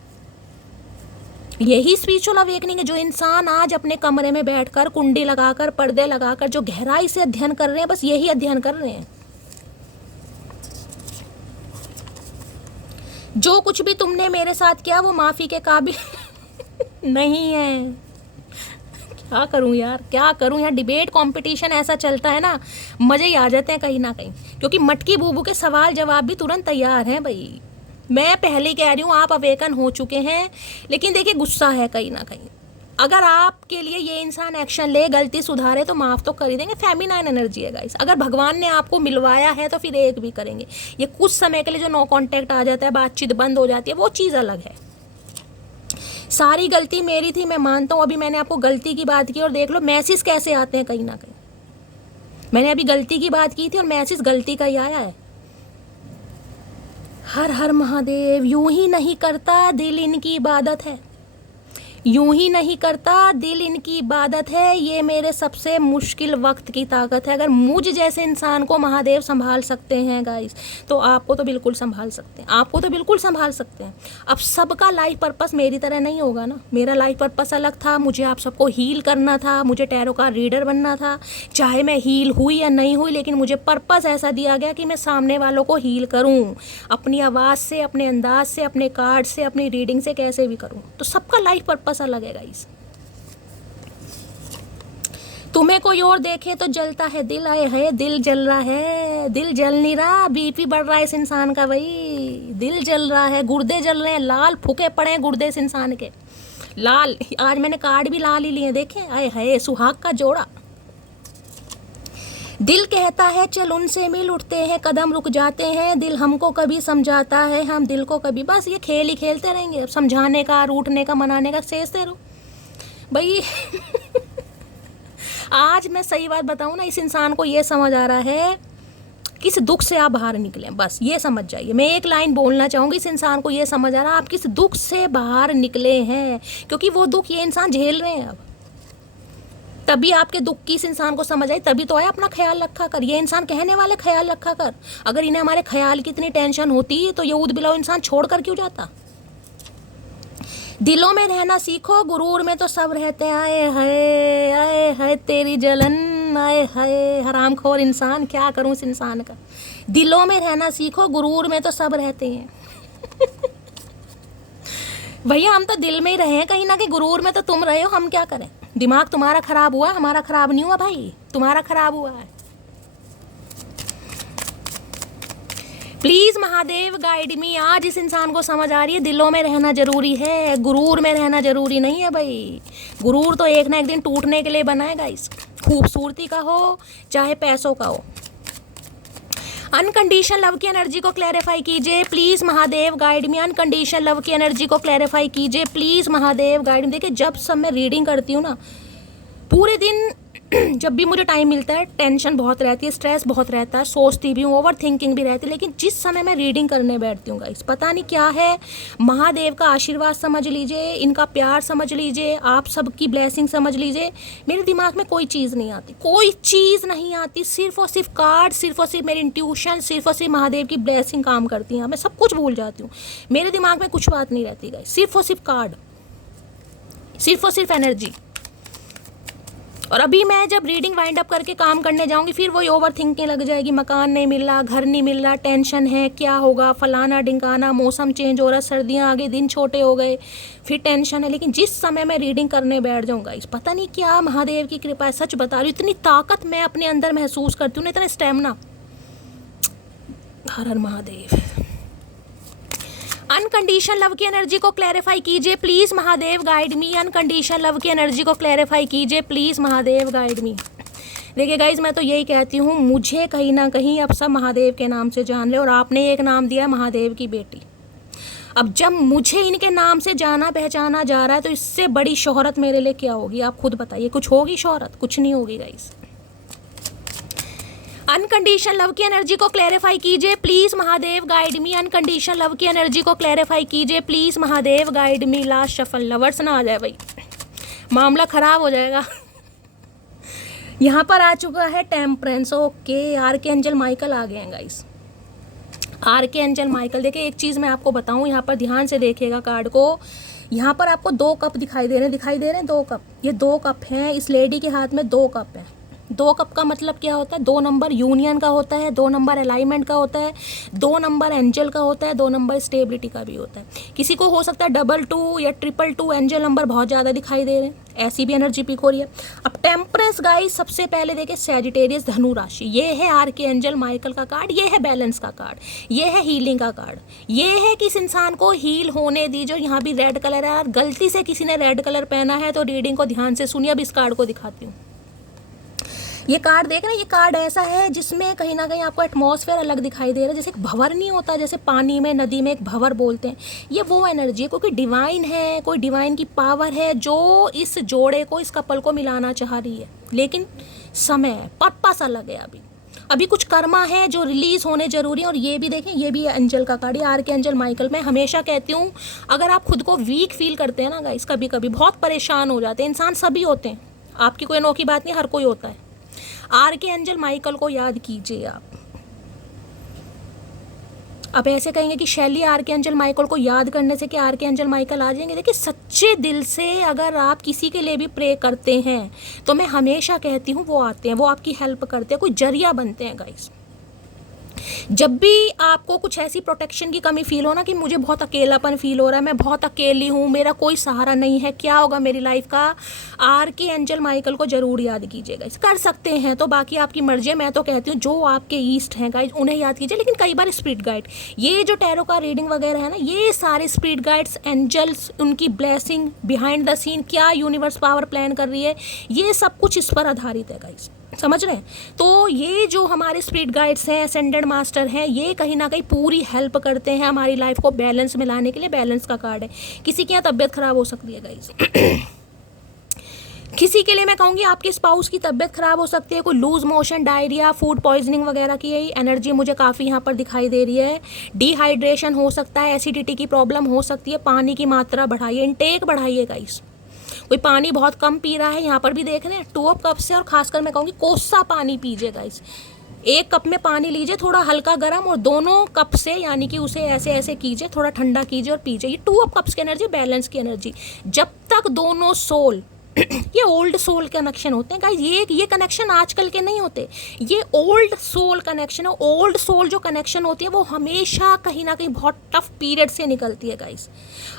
यही स्पिरिचुअल अवेकनिंग है। जो इंसान आज अपने कमरे में बैठकर, कुंडी लगाकर, पर्दे लगाकर, जो गहराई से अध्ययन कर रहे हैं, बस यही अध्ययन कर रहे हैं। जो कुछ भी तुमने मेरे साथ किया वो माफ़ी के काबिल नहीं है। क्या करूं यार, क्या करूं यार, डिबेट कंपटीशन ऐसा चलता है ना, मज़े ही आ जाते हैं कहीं ना कहीं, क्योंकि मटकी बूबू के सवाल जवाब भी तुरंत तैयार हैं भाई। मैं पहले कह रही हूँ आप अवेकन हो चुके हैं, लेकिन देखिए गुस्सा है कहीं ना कहीं। अगर आपके लिए ये इंसान एक्शन ले, गलती सुधारे, तो माफ़ तो कर ही देंगे। फेमिनाइन एनर्जी है गाइस, अगर भगवान ने आपको मिलवाया है तो फिर एक भी करेंगे। ये कुछ समय के लिए जो नो कॉन्टैक्ट आ जाता है, बातचीत बंद हो जाती है, वो चीज़ अलग है। सारी गलती मेरी थी, मैं मानता हूँ। अभी मैंने आपको गलती की बात की और देख लो मैसेज कैसे आते हैं कहीं ना कहीं। मैंने अभी गलती की बात की थी और मैसेज गलती का ही आया है। हर हर महादेव। यूं ही नहीं करता दिल इनकी इबादत है, यूं ही नहीं करता दिल इनकी इबादत है, ये मेरे सबसे मुश्किल वक्त की ताकत है। अगर मुझ जैसे इंसान को महादेव संभाल सकते हैं गाइस, तो आपको तो बिल्कुल संभाल सकते हैं, आपको तो बिल्कुल संभाल सकते हैं। अब सबका लाइफ पर्पस मेरी तरह नहीं होगा ना, मेरा लाइफ पर्पस अलग था। मुझे आप सबको हील करना था, मुझे टैरो का रीडर बनना था। चाहे मैं हील हुई या नहीं हुई, लेकिन मुझे पर्पस ऐसा दिया गया कि मैं सामने वालों को हील करूँ, अपनी आवाज़ से, अपने अंदाज से, अपने कार्ड से, अपनी रीडिंग से, कैसे भी करूँ। तो सबका लाइफ पर्पस अलग है गाइस। तुम्हें कोई और देखे तो जलता है दिल, आए है दिल जल रहा है, दिल जल नहीं रहा, बीपी बढ़ रहा है इस इंसान का भाई, दिल जल रहा है, गुर्दे जल रहे हैं, लाल फूके पड़े हैं गुर्दे इस इंसान के, लाल। आज मैंने कार्ड भी लाल ही लिए, देखें, आए है सुहाग का जोड़ा। दिल कहता है चल उनसे मिल, उठते हैं कदम रुक जाते हैं, दिल हमको कभी समझाता है, हम दिल को कभी। बस ये खेल ही खेलते रहेंगे, समझाने का, रूठने का, मनाने का, सेजते रहो भाई। आज मैं सही बात बताऊँ ना, इस इंसान को ये समझ आ रहा है किस दुख से आप बाहर निकले, बस ये समझ जाइए। मैं एक लाइन बोलना चाहूँगी, इस इंसान को ये समझ आ रहा है आप किस दुख से बाहर निकले हैं, क्योंकि वो दुख ये इंसान झेल रहे हैं अब। तभी आपके दुख की इस इंसान को समझ आई, तभी तो आया अपना ख्याल रखा कर। ये इंसान कहने वाले ख्याल रखा कर, अगर इन्हें हमारे ख्याल की इतनी टेंशन होती तो ये ऊद बिलाव इंसान छोड़ कर क्यों जाता। दिलों में रहना सीखो, गुरूर में तो सब रहते हैं। आए हाय तेरी जलन, आए हाय हरामखोर इंसान, क्या करूं इस इंसान का। दिलों में रहना सीखो, गुरूर में तो सब रहते हैं। भैया हम तो दिल में ही रहे हैं कहीं ना कहीं, गुरूर में तो तुम रहे हो, हम क्या करें। दिमाग तुम्हारा खराब हुआ, हमारा खराब नहीं हुआ भाई, तुम्हारा खराब हुआ है। प्लीज महादेव गाइड मी। आज इस इंसान को समझ आ रही है दिलों में रहना जरूरी है, गुरूर में रहना जरूरी नहीं है भाई। गुरूर तो एक ना एक दिन टूटने के लिए बना है गाइस, खूबसूरती का हो चाहे पैसों का हो। अनकंडीशनल लव की एनर्जी को क्लैरिफाई कीजिए please Mahadev guide me. Unconditional love की एनर्जी को क्लैरिफाई कीजिए प्लीज महादेव गाइड मी। देखिए जब सब मैं रीडिंग करती हूँ ना, पूरे दिन जब भी मुझे टाइम मिलता है, टेंशन बहुत रहती है, स्ट्रेस बहुत रहता है, सोचती भी हूँ, ओवर थिंकिंग भी रहती है, लेकिन जिस समय मैं रीडिंग करने बैठती हूँ गाइस, पता नहीं क्या है, महादेव का आशीर्वाद समझ लीजिए, इनका प्यार समझ लीजिए, आप सबकी ब्लेसिंग समझ लीजिए, मेरे दिमाग में कोई चीज़ नहीं आती, कोई चीज़ नहीं आती, सिर्फ और सिर्फ कार्ड, सिर्फ और सिर्फ मेरी इंट्यूशन, सिर्फ और सिर्फ महादेव की ब्लेसिंग काम करती है। मैं सब कुछ भूल जाती हूँ, मेरे दिमाग में कुछ बात नहीं रहती गाइस, सिर्फ और सिर्फ कार्ड, सिर्फ और सिर्फ एनर्जी। और अभी मैं जब रीडिंग वाइंड अप करके काम करने जाऊंगी, फिर वही ओवर थिंकिंग लग जाएगी, मकान नहीं मिल रहा, घर नहीं मिल रहा, टेंशन है, क्या होगा, फलाना ढिंकाना, मौसम चेंज हो रहा, सर्दियां आ गई, दिन छोटे हो गए, फिर टेंशन है। लेकिन जिस समय मैं रीडिंग करने बैठ जाऊँगा, इस पता नहीं क्या महादेव की कृपा है, सच बता रही हूँ, इतनी ताकत मैं अपने अंदर महसूस करती हूँ, इतना स्टेमिना। हर हर महादेव। अनकंडीशनल लव की एनर्जी को क्लैरिफाई कीजिए please Mahadev guide me. Unconditional love की एनर्जी को क्लैरिफाई कीजिए प्लीज महादेव गाइड मी। देखिए गाइज मैं तो यही कहती हूँ, मुझे कहीं ना कहीं अब सब महादेव के नाम से जान ले, और आपने एक नाम दिया महादेव की बेटी। अब जब मुझे इनके नाम से जाना पहचाना जा रहा है, तो इससे बड़ी शोहरत मेरे लिए क्या होगी, आप खुद बताइए। कुछ होगी शोहरत? कुछ नहीं होगी गाइज। अनकंडीशनल लव की एनर्जी को क्लैरिफाई कीजिए please Mahadev guide me. Unconditional love की एनर्जी को क्लैरिफाई कीजिए please Mahadev guide me. Last shuffle, lovers ना आ जाए भाई, मामला खराब हो जाएगा। यहाँ पर आ चुका है टेम्परेंस। ओके, आर्कएंजल माइकल आ गए हैं गाइस, आर्कएंजल माइकल। देखिए एक चीज़ मैं आपको बताऊँ, यहाँ पर ध्यान से देखिएगा कार्ड को। यहाँ पर आपको 2 कप दिखाई दे रहे हैं 2 कप। ये 2 कप हैं, इस लेडी के हाथ में 2 कप हैं। 2 कप का मतलब क्या होता है? 2 नंबर यूनियन का होता है, 2 नंबर अलाइनमेंट का होता है, 2 नंबर एंजल का होता है, 2 नंबर स्टेबिलिटी का भी होता है। किसी को हो सकता है 222 या 222 एंजल नंबर बहुत ज़्यादा दिखाई दे रहे हैं, ऐसी भी एनर्जी पिक हो रही है। अब टेम्परेंस गाइस, सबसे पहले देखिए सैजिटेरियस धनु राशि, ये है आर्कएंजल माइकल का कार्ड, ये है बैलेंस का कार्ड, ये है हीलिंग का कार्ड, ये है कि इस इंसान को हील होने दीजिए। यहाँ भी रेड कलर है, गलती से किसी ने रेड कलर पहना है तो रीडिंग को ध्यान से सुनिए। अब इस कार्ड को दिखाती हूँ। ये कार्ड देख रहे हैं, ये कार्ड ऐसा है जिसमें कहीं ना कहीं आपको एटमॉस्फेयर अलग दिखाई दे रहा है, जैसे एक भंवर नहीं होता, जैसे पानी में नदी में एक भंवर बोलते हैं, ये वो एनर्जी है, क्योंकि डिवाइन है, कोई डिवाइन की पावर है जो इस जोड़े को, इस कपल को मिलाना चाह रही है। लेकिन समय पर्पस अलग है, अभी कुछ कर्मा है जो रिलीज होने जरूरी है। और ये भी देखें, ये भी एंजल का कार्ड, ये आर्कएंजल माइकल। मैं हमेशा कहती हूँ, अगर आप खुद को वीक फील करते हैं ना गाइस, कभी कभी बहुत परेशान हो जाते हैं, इंसान सभी होते हैं, आपकी कोई अनोखी बात नहीं, हर कोई होता है। आर्कएंजल माइकल को याद कीजिए आप। अब ऐसे कहेंगे कि शैली आर्कएंजल माइकल को याद करने से क्या आर्कएंजल माइकल आ जाएंगे? देखिए सच्चे दिल से अगर आप किसी के लिए भी प्रे करते हैं तो मैं हमेशा कहती हूँ वो आते हैं, वो आपकी हेल्प करते हैं, कोई जरिया बनते हैं गाइस। जब भी आपको कुछ ऐसी प्रोटेक्शन की कमी फील हो ना, कि मुझे बहुत अकेलापन फील हो रहा है, मैं बहुत अकेली हूँ, मेरा कोई सहारा नहीं है, क्या होगा मेरी लाइफ का, आर्कएंजल माइकल को जरूर याद कीजिएगा। कर सकते हैं तो बाकी आपकी मर्जी है, मैं तो कहती हूँ जो आपके ईस्ट हैं गाइस उन्हें याद कीजिए। लेकिन कई बार स्पिरिट गाइड, ये जो टैरो का रीडिंग वगैरह है ना, ये सारे स्पिरिट गाइड्स, एंजल्स, उनकी ब्लेसिंग, बिहाइंड द सीन क्या यूनिवर्स पावर प्लान कर रही है, ये सब कुछ इस पर आधारित है गाइस, समझ रहे हैं? तो ये जो हमारे स्पिरिट गाइड्स हैं, असेंडेड मास्टर हैं, ये कहीं ना कहीं पूरी हेल्प करते हैं हमारी लाइफ को बैलेंस में लाने के लिए। बैलेंस का कार्ड है। किसी की यहाँ तबीयत खराब हो सकती है गाइस, किसी के लिए मैं कहूँगी आपके स्पाउस की तबीयत खराब हो सकती है, कोई loose motion, diarrhoea, food poisoning वगैरह की एनर्जी मुझे काफ़ी यहाँ पर दिखाई दे रही है। डिहाइड्रेशन हो सकता है, एसिडिटी की प्रॉब्लम हो सकती है, पानी की मात्रा बढ़ाइए, इनटेक बढ़ाइए गाइस। कोई पानी बहुत कम पी रहा है, यहाँ पर भी देख रहे हैं 2 कप से, और खासकर मैं कहूँगी कोसा पानी पीजिए गाइस। 1 कप में पानी लीजिए थोड़ा हल्का गर्म, और दोनों कप से यानी कि उसे ऐसे ऐसे कीजिए, थोड़ा ठंडा कीजिए और पीजिए। ये 2 कप्स की एनर्जी, बैलेंस की एनर्जी। जब तक दोनों सोल ये ओल्ड सोल कनेक्शन होते हैं गाइस, ये कनेक्शन आजकल के नहीं होते, ये ओल्ड सोल कनेक्शन है। ओल्ड सोल जो कनेक्शन होती है वो हमेशा कहीं ना कहीं बहुत टफ पीरियड से निकलती है गाइस।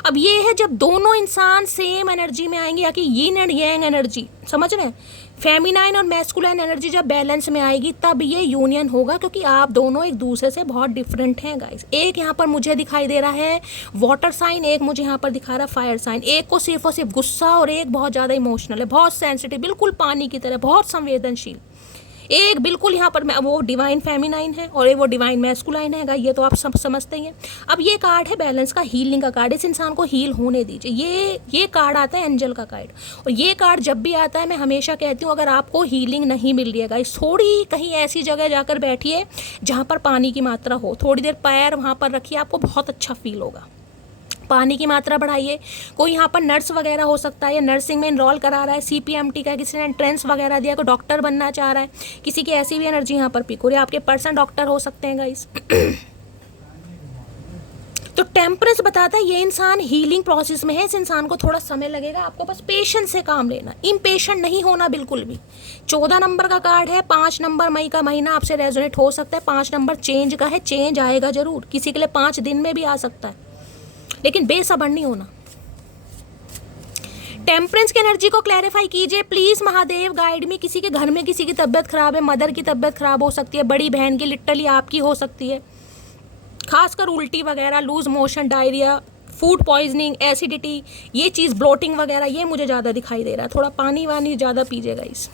अब ये है जब दोनों इंसान सेम एनर्जी में आएंगे, या कि यिन एंड यांग एनर्जी, समझ रहे हैं, फेमिनाइन और मैस्कुलाइन एनर्जी जब बैलेंस में आएगी तब ये यूनियन होगा, क्योंकि आप दोनों एक दूसरे से बहुत डिफरेंट हैं गाइस। एक यहाँ पर मुझे दिखाई दे रहा है वाटर साइन, एक मुझे यहाँ पर दिखा रहा है फायर साइन। एक को सिर्फ और सिर्फ गुस्सा, और एक बहुत ज़्यादा इमोशनल है, बहुत सेंसिटिव, बिल्कुल पानी की तरह, बहुत संवेदनशील। एक बिल्कुल यहाँ पर वो डिवाइन फेमिनाइन है और एक वो डिवाइन मैस्कुलाइन है, ये तो आप सब समझते ही हैं। अब ये कार्ड है बैलेंस का, हीलिंग का कार्ड, इस इंसान को हील होने दीजिए। ये कार्ड आता है एंजल का कार्ड, और ये कार्ड जब भी आता है मैं हमेशा कहती हूँ अगर आपको हीलिंग नहीं मिल रही है गाइस, थोड़ी कहीं ऐसी जगह जाकर बैठिए जहाँ पर पानी की मात्रा हो, थोड़ी देर पैर वहाँ पर रखिए, आपको बहुत अच्छा फील होगा। पानी की मात्रा बढ़ाइए। कोई यहाँ पर नर्स वगैरह हो सकता है, या नर्सिंग में इनरोल करा रहा है, CPMT का, किसी ने एंट्रेंस वगैरह दिया, कोई डॉक्टर बनना चाह रहा है, किसी की ऐसी भी एनर्जी यहाँ पर पिक हो रही है, आपके पर्सन डॉक्टर हो सकते हैं गाइस। तो टेम्परेंस बताता है ये इंसान हीलिंग प्रोसेस में है, इस इंसान को थोड़ा समय लगेगा, आपको बस पेशेंस से काम लेना, इम्पेशेंट नहीं होना बिल्कुल भी। 14 नंबर का कार्ड है, 5 नंबर मई का महीना आपसे रेजोनेट हो सकता है। 5 नंबर चेंज का है, चेंज आएगा जरूर, किसी के लिए 5 दिन में भी आ सकता है, लेकिन बेसब्र नहीं होना। टेम्परेंस की एनर्जी को क्लैरिफाई कीजिए प्लीज महादेव, गाइड में। किसी के घर में किसी की तबीयत खराब है, मदर की तबीयत खराब हो सकती है, बड़ी बहन की, लिटरली आपकी हो सकती है, खासकर उल्टी वगैरह, loose motion, diarrhoea, food poisoning, acidity, ये चीज़, ब्लोटिंग वगैरह, ये मुझे ज़्यादा दिखाई दे रहा है। थोड़ा पानी वानी ज़्यादा पीजिएगा इस।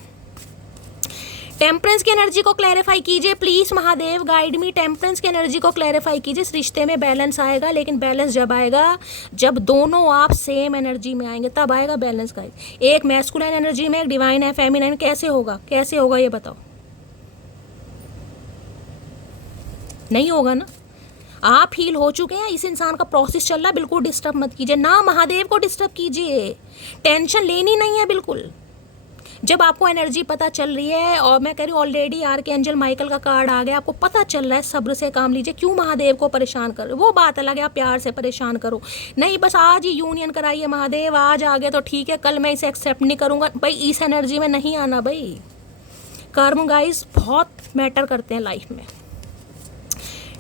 टेम्परेंस की एनर्जी को क्लैरिफाई कीजिए please Mahadev, guide me. Temperance की एनर्जी को क्लैरिफाई कीजिए। इस रिश्ते में बैलेंस आएगा, लेकिन बैलेंस जब आएगा जब दोनों आप सेम एनर्जी में आएंगे, तब आएगा बैलेंस गाइड। एक मैस्कुलाइन एनर्जी में, एक डिवाइन है, फेमिनाइन, कैसे होगा, कैसे होगा ये बताओ? नहीं होगा ना। आप हील हो चुके हैं, इस इंसान का प्रोसेस चल रहा है, बिल्कुल डिस्टर्ब मत कीजिए ना, महादेव को डिस्टर्ब कीजिए, टेंशन लेनी नहीं है बिल्कुल। जब आपको एनर्जी पता चल रही है, और मैं कह रही हूँ ऑलरेडी आर्कएंजल माइकल का कार्ड आ गया, आपको पता चल रहा है, सब्र से काम लीजिए। क्यों महादेव को परेशान कर रहे हो? वो बात अलग है, आप प्यार से परेशान करो, नहीं बस आज ही यूनियन कराइए महादेव, आज आ गया तो ठीक है, कल मैं इसे एक्सेप्ट नहीं करूँगा भाई, इस एनर्जी में नहीं आना भाई। कर्म गाइस बहुत मैटर करते हैं लाइफ में।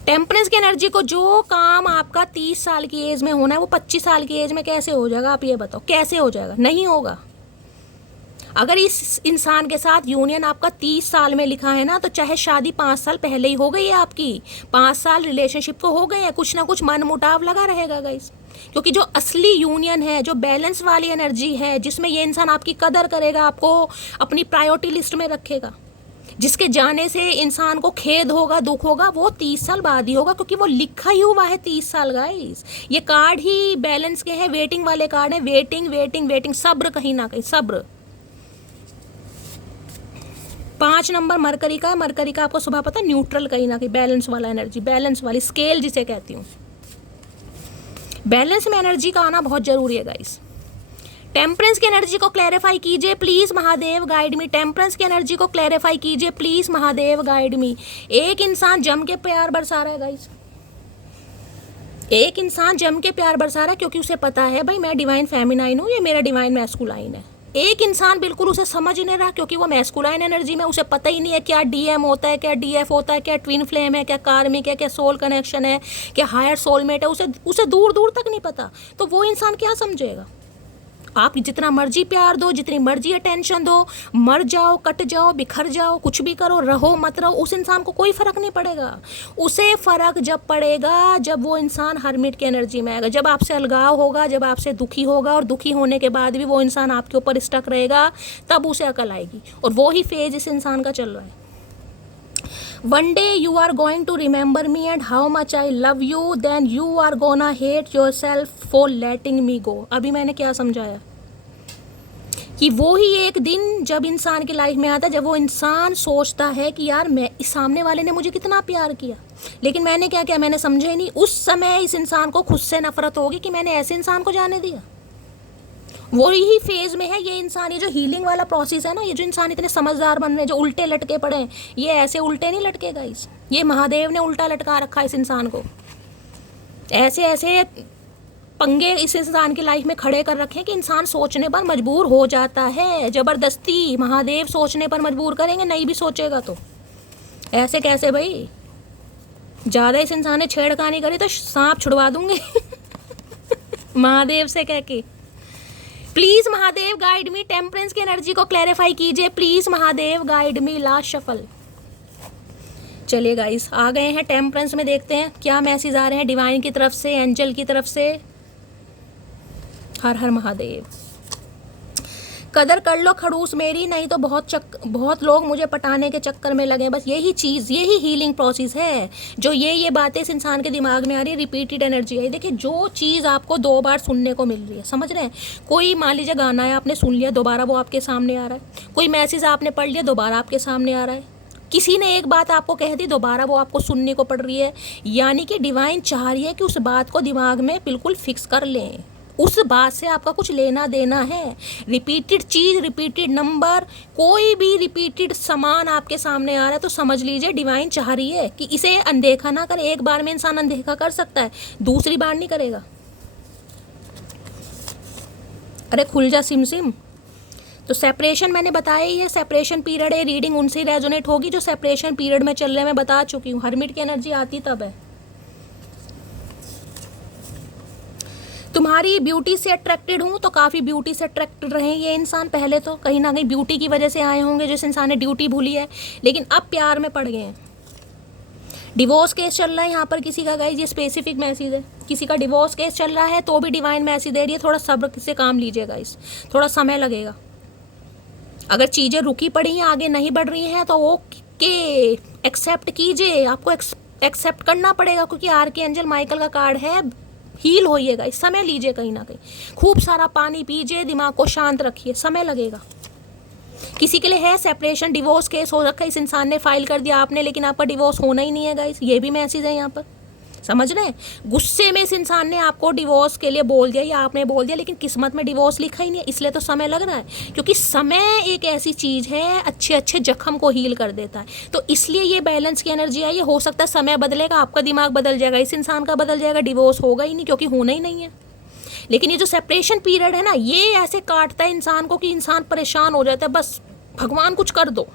टेम्परेंस की एनर्जी को, जो काम आपका 30 साल की एज में होना है वो 25 साल की एज में कैसे हो जाएगा, आप ये बताओ, कैसे हो जाएगा? नहीं होगा। अगर इस इंसान के साथ यूनियन आपका 30 साल में लिखा है ना, तो चाहे शादी 5 साल पहले ही हो गई है आपकी, 5 साल रिलेशनशिप को हो गए हैं, कुछ ना कुछ मन मुटाव लगा रहेगा गाइस। क्योंकि जो असली यूनियन है, जो बैलेंस वाली एनर्जी है, जिसमें ये इंसान आपकी कदर करेगा, आपको अपनी प्रायोरिटी लिस्ट में रखेगा, जिसके जाने से इंसान को खेद होगा, दुख होगा, वो 30 साल बाद ही होगा, क्योंकि वो लिखा ही हुआ है 30 साल गाइस। ये कार्ड ही बैलेंस के हैं, वेटिंग वाले कार्ड हैं, वेटिंग वेटिंग वेटिंग, सब्र कहीं ना कहीं, सब्र। 5 नंबर मरकरी का है, मरकरी का आपको सुबह पता है न्यूट्रल कहीं ना कहीं, बैलेंस वाला एनर्जी, बैलेंस वाली स्केल जिसे कहती हूँ। बैलेंस में एनर्जी का आना बहुत जरूरी है गाइस। टेम्परेंस की एनर्जी को क्लैरिफाई कीजिए please Mahadev, guide me. Temperance की एनर्जी को क्लैरिफाई कीजिए प्लीज महादेव, गाइड मी। एक इंसान जम के प्यार बरसा रहा है गाइस, एक इंसान जम के प्यार बरसा रहा है, क्योंकि उसे पता है भाई मैं डिवाइन फेमिनाइन हूँ, ये मेरा डिवाइन मैस्कुलाइन है। एक इंसान बिल्कुल उसे समझ ही नहीं रहा, क्योंकि वो मैस्कुलाइन एनर्जी में, उसे पता ही नहीं है क्या DM होता है, क्या DF होता है, क्या ट्विन फ्लेम है, क्या कार्मिक है, क्या सोल कनेक्शन है, क्या हायर सोलमेट है, उसे दूर दूर तक नहीं पता। तो वो इंसान क्या समझेगा? आप जितना मर्जी प्यार दो, जितनी मर्जी अटेंशन दो, मर जाओ, कट जाओ, बिखर जाओ, कुछ भी करो, रहो मत रहो, उस इंसान को कोई फ़र्क नहीं पड़ेगा। उसे फ़र्क जब पड़ेगा जब वो इंसान हर्मिट की एनर्जी में आएगा, जब आपसे अलगाव होगा, जब आपसे दुखी होगा, और दुखी होने के बाद भी वो इंसान आपके ऊपर स्टक रहेगा, तब उसे अकल आएगी। और वो ही फेज इस इंसान का चल रहा है। One day you are going to remember me and how much I love you, then you are gonna hate yourself for letting me go। अभी मैंने क्या समझाया कि वो ही एक दिन जब इंसान की लाइफ में आता है, जब वो इंसान सोचता है कि यार मैं, इस सामने वाले ने मुझे कितना प्यार किया, लेकिन मैंने क्या किया, मैंने समझा ही नहीं। उस समय इस इंसान को खुद से नफरत होगी कि मैंने ऐसे इंसान को जाने दिया। वही फेज में है ये इंसान। ये जो हीलिंग वाला प्रोसेस है ना, ये जो इंसान इतने समझदार बन रहे हैं, जो उल्टे लटके पड़े हैं, ये ऐसे उल्टे नहीं लटके गाइस। ये महादेव ने उल्टा लटका रखा है इस इंसान को। ऐसे ऐसे पंगे इस इंसान की लाइफ में खड़े कर रखे हैं कि इंसान सोचने पर मजबूर हो जाता है। जबरदस्ती महादेव सोचने पर मजबूर करेंगे, नहीं भी सोचेगा तो। ऐसे कैसे भाई? ज़्यादा इस इंसान ने छेड़खानी करी तो सांप छुड़वा दूंगी महादेव से कह के। Please Mahadev guide me, temperance की एनर्जी को क्लैरिफाई कीजिए please Mahadev guide me. Last shuffle. चलिए गाइस, आ गए हैं टेम्परेंस में, देखते हैं क्या मैसेज आ रहे हैं डिवाइन की तरफ से, एंजल की तरफ से। हर हर महादेव। कदर कर लो खड़ूस मेरी, नहीं तो बहुत लोग मुझे पटाने के चक्कर में लगे। बस यही चीज़, यही हीलिंग प्रोसेस है जो ये बातें इस इंसान के दिमाग में आ रही है। रिपीटेड एनर्जी है। देखिए, जो चीज़ आपको 2 बार सुनने को मिल रही है, समझ रहे हैं? कोई मान लीजिए गाना है, आपने सुन लिया, दोबारा वो आपके सामने आ रहा है। कोई मैसेज आपने पढ़ लिया, दोबारा आपके सामने आ रहा है। किसी ने एक बात आपको कह दी, दोबारा वो आपको सुनने को पड़ रही है। यानी कि डिवाइन चाह रही है कि उस बात को दिमाग में बिल्कुल फिक्स कर लें। उस बात से आपका कुछ लेना देना है। रिपीटेड चीज़, रिपीटेड नंबर, कोई भी रिपीटेड सामान आपके सामने आ रहा है तो समझ लीजिए डिवाइन चाह रही है कि इसे अनदेखा ना करे। एक बार में इंसान अनदेखा कर सकता है, दूसरी बार नहीं करेगा। अरे खुल जा सिम सिम। तो सेपरेशन मैंने बताया ही है, सेपरेशन पीरियड है। रीडिंग उनसे रेजोनेट होगी जो सेपरेशन पीरियड में चल रहे हैं, मैं बता चुकी हूँ। हर्मिट की एनर्जी आती तब है। तुम्हारी ब्यूटी से अट्रैक्टेड हूँ, तो काफ़ी ब्यूटी से अट्रैक्टेड रहे ये इंसान। पहले तो कहीं ना कहीं ब्यूटी की वजह से आए होंगे, जिस इंसान ने ड्यूटी भूली है, लेकिन अब प्यार में पड़ गए हैं। डिवोर्स केस चल रहा है यहाँ पर किसी का गाइस, ये स्पेसिफिक मैसेज है। किसी का डिवोर्स केस चल रहा है तो भी डिवाइन मैसेज दे रही है, थोड़ा सब्र से काम लीजिए गाइस, थोड़ा समय लगेगा। अगर चीज़ें रुकी पड़ी हैं, आगे नहीं बढ़ रही हैं, तो ओके एक्सेप्ट कीजिए। आपको एक्सेप्ट करना पड़ेगा, क्योंकि आर्कएंजल माइकल का कार्ड है। हील होइएगा, इस समय लीजिए, कहीं ना कहीं खूब सारा पानी पीजिए, दिमाग को शांत रखिए, समय लगेगा। किसी के लिए है सेपरेशन, डिवोर्स केस हो रखा है, इस इंसान ने फाइल कर दिया, आपने, लेकिन आपका डिवोर्स होना ही नहीं है गाइस। ये भी मैसेज है यहाँ पर, समझ रहे हैं? गुस्से में इस इंसान ने आपको डिवोर्स के लिए बोल दिया या आपने बोल दिया, लेकिन किस्मत में डिवोर्स लिखा ही नहीं है, इसलिए तो समय लग रहा है। क्योंकि समय एक ऐसी चीज़ है, अच्छे अच्छे जख्म को हील कर देता है। तो इसलिए ये बैलेंस की एनर्जी आई है। हो सकता है समय बदलेगा, आपका दिमाग बदल जाएगा, इस इंसान का बदल जाएगा, डिवोर्स होगा ही नहीं, क्योंकि होना ही नहीं है। लेकिन ये जो सेपरेशन पीरियड है ना, ये ऐसे काटता है इंसान को कि इंसान परेशान हो जाता है। बस भगवान कुछ कर दो।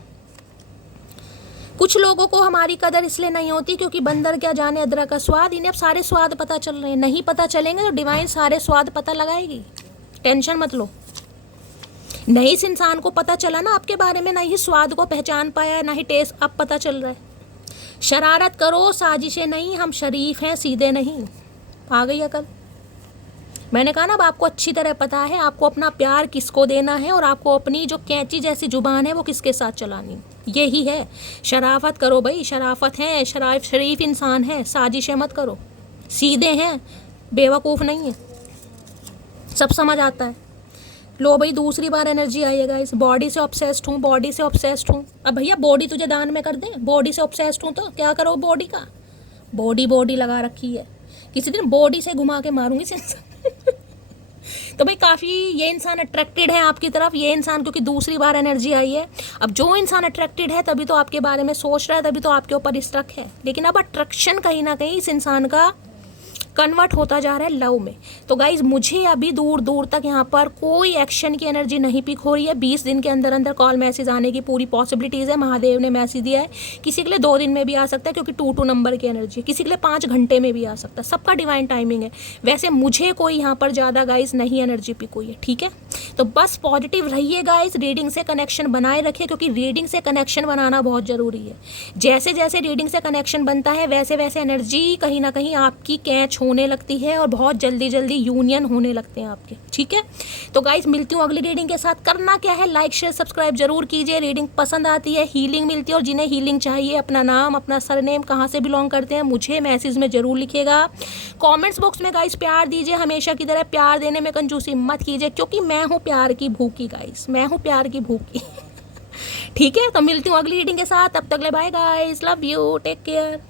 कुछ लोगों को हमारी कदर इसलिए नहीं होती क्योंकि बंदर क्या जाने अदरक का स्वाद। इन्हें अब सारे स्वाद पता चल रहे हैं। नहीं पता चलेंगे तो डिवाइन सारे स्वाद पता लगाएगी, टेंशन मत लो। नहीं, इस इंसान को पता चला ना आपके बारे में, ना ही स्वाद को पहचान पाया, ना ही टेस्ट अब पता चल रहा है। शरारत करो, साजिशें नहीं, हम शरीफ हैं, सीधे नहीं। आ गई अकल। मैंने कहा ना, अब आपको अच्छी तरह पता है आपको अपना प्यार किसको देना है, और आपको अपनी जो कैंची जैसी जुबान है वो किसके साथ चलानी, यही है। शराफत करो भाई, शराफत है, शरीफ इंसान है, साजिशें मत करो, सीधे हैं, बेवकूफ़ नहीं है, सब समझ आता है। लो भाई, दूसरी बार एनर्जी आइएगा इस बॉडी से ऑब्सेस्ड हूँ, बॉडी से ऑब्सेस्ड हूँ। अब भैया बॉडी तुझे दान में कर दें, बॉडी से ऑब्सेस्ड हूँ तो क्या करो बॉडी का, बॉडी लगा रखी है। किसी दिन बॉडी से घुमा के मारूंगी तो भाई काफ़ी ये इंसान अट्रैक्टेड है आपकी तरफ, ये इंसान, क्योंकि दूसरी बार एनर्जी आई है। अब जो इंसान अट्रैक्टेड है तभी तो आपके बारे में सोच रहा है, तभी तो आपके ऊपर स्ट्रक है। लेकिन अब अट्रैक्शन कहीं ना कहीं इस इंसान का कन्वर्ट होता जा रहा है लव में। तो गाइज मुझे अभी दूर दूर तक यहाँ पर कोई एक्शन की एनर्जी नहीं पिक हो रही है। 20 दिन के अंदर अंदर कॉल मैसेज आने की पूरी पॉसिबिलिटीज़ है। महादेव ने मैसेज दिया है, किसी के लिए 2 दिन में भी आ सकता है, क्योंकि 2 नंबर की एनर्जी है। किसी के लिए 5 घंटे में भी आ सकता है, सबका डिवाइन टाइमिंग है। वैसे मुझे कोई यहाँ पर ज़्यादा गाइज नहीं एनर्जी पिक हुई है, ठीक है। तो बस पॉजिटिव रहिए गाइज, रीडिंग से कनेक्शन बनाए रखिए, क्योंकि रीडिंग से कनेक्शन बनाना बहुत ज़रूरी है। जैसे जैसे रीडिंग से कनेक्शन बनता है वैसे वैसे एनर्जी कहीं ना कहीं आपकी कैच होने लगती है, और बहुत जल्दी जल्दी यूनियन होने लगते हैं आपके, ठीक है। तो गाइज मिलती हूँ अगली रीडिंग के साथ। करना क्या है, लाइक शेयर सब्सक्राइब जरूर कीजिए। रीडिंग पसंद आती है, हीलिंग मिलती है, और जिन्हें हीलिंग चाहिए, अपना नाम, अपना सरनेम, कहाँ से बिलोंग करते हैं, मुझे मैसेज में जरूर लिखिएगा। कमेंट्स बॉक्स में गाइज प्यार दीजिए, हमेशा की तरह प्यार देने में कंजूसी मत कीजिए, क्योंकि मैं हूँ प्यार की भूखी गाइज, मैं हूँ प्यार की भूखी ठीक है। तो मिलती हूँ अगली रीडिंग के साथ, तब तक ले bye guys, love you, take care.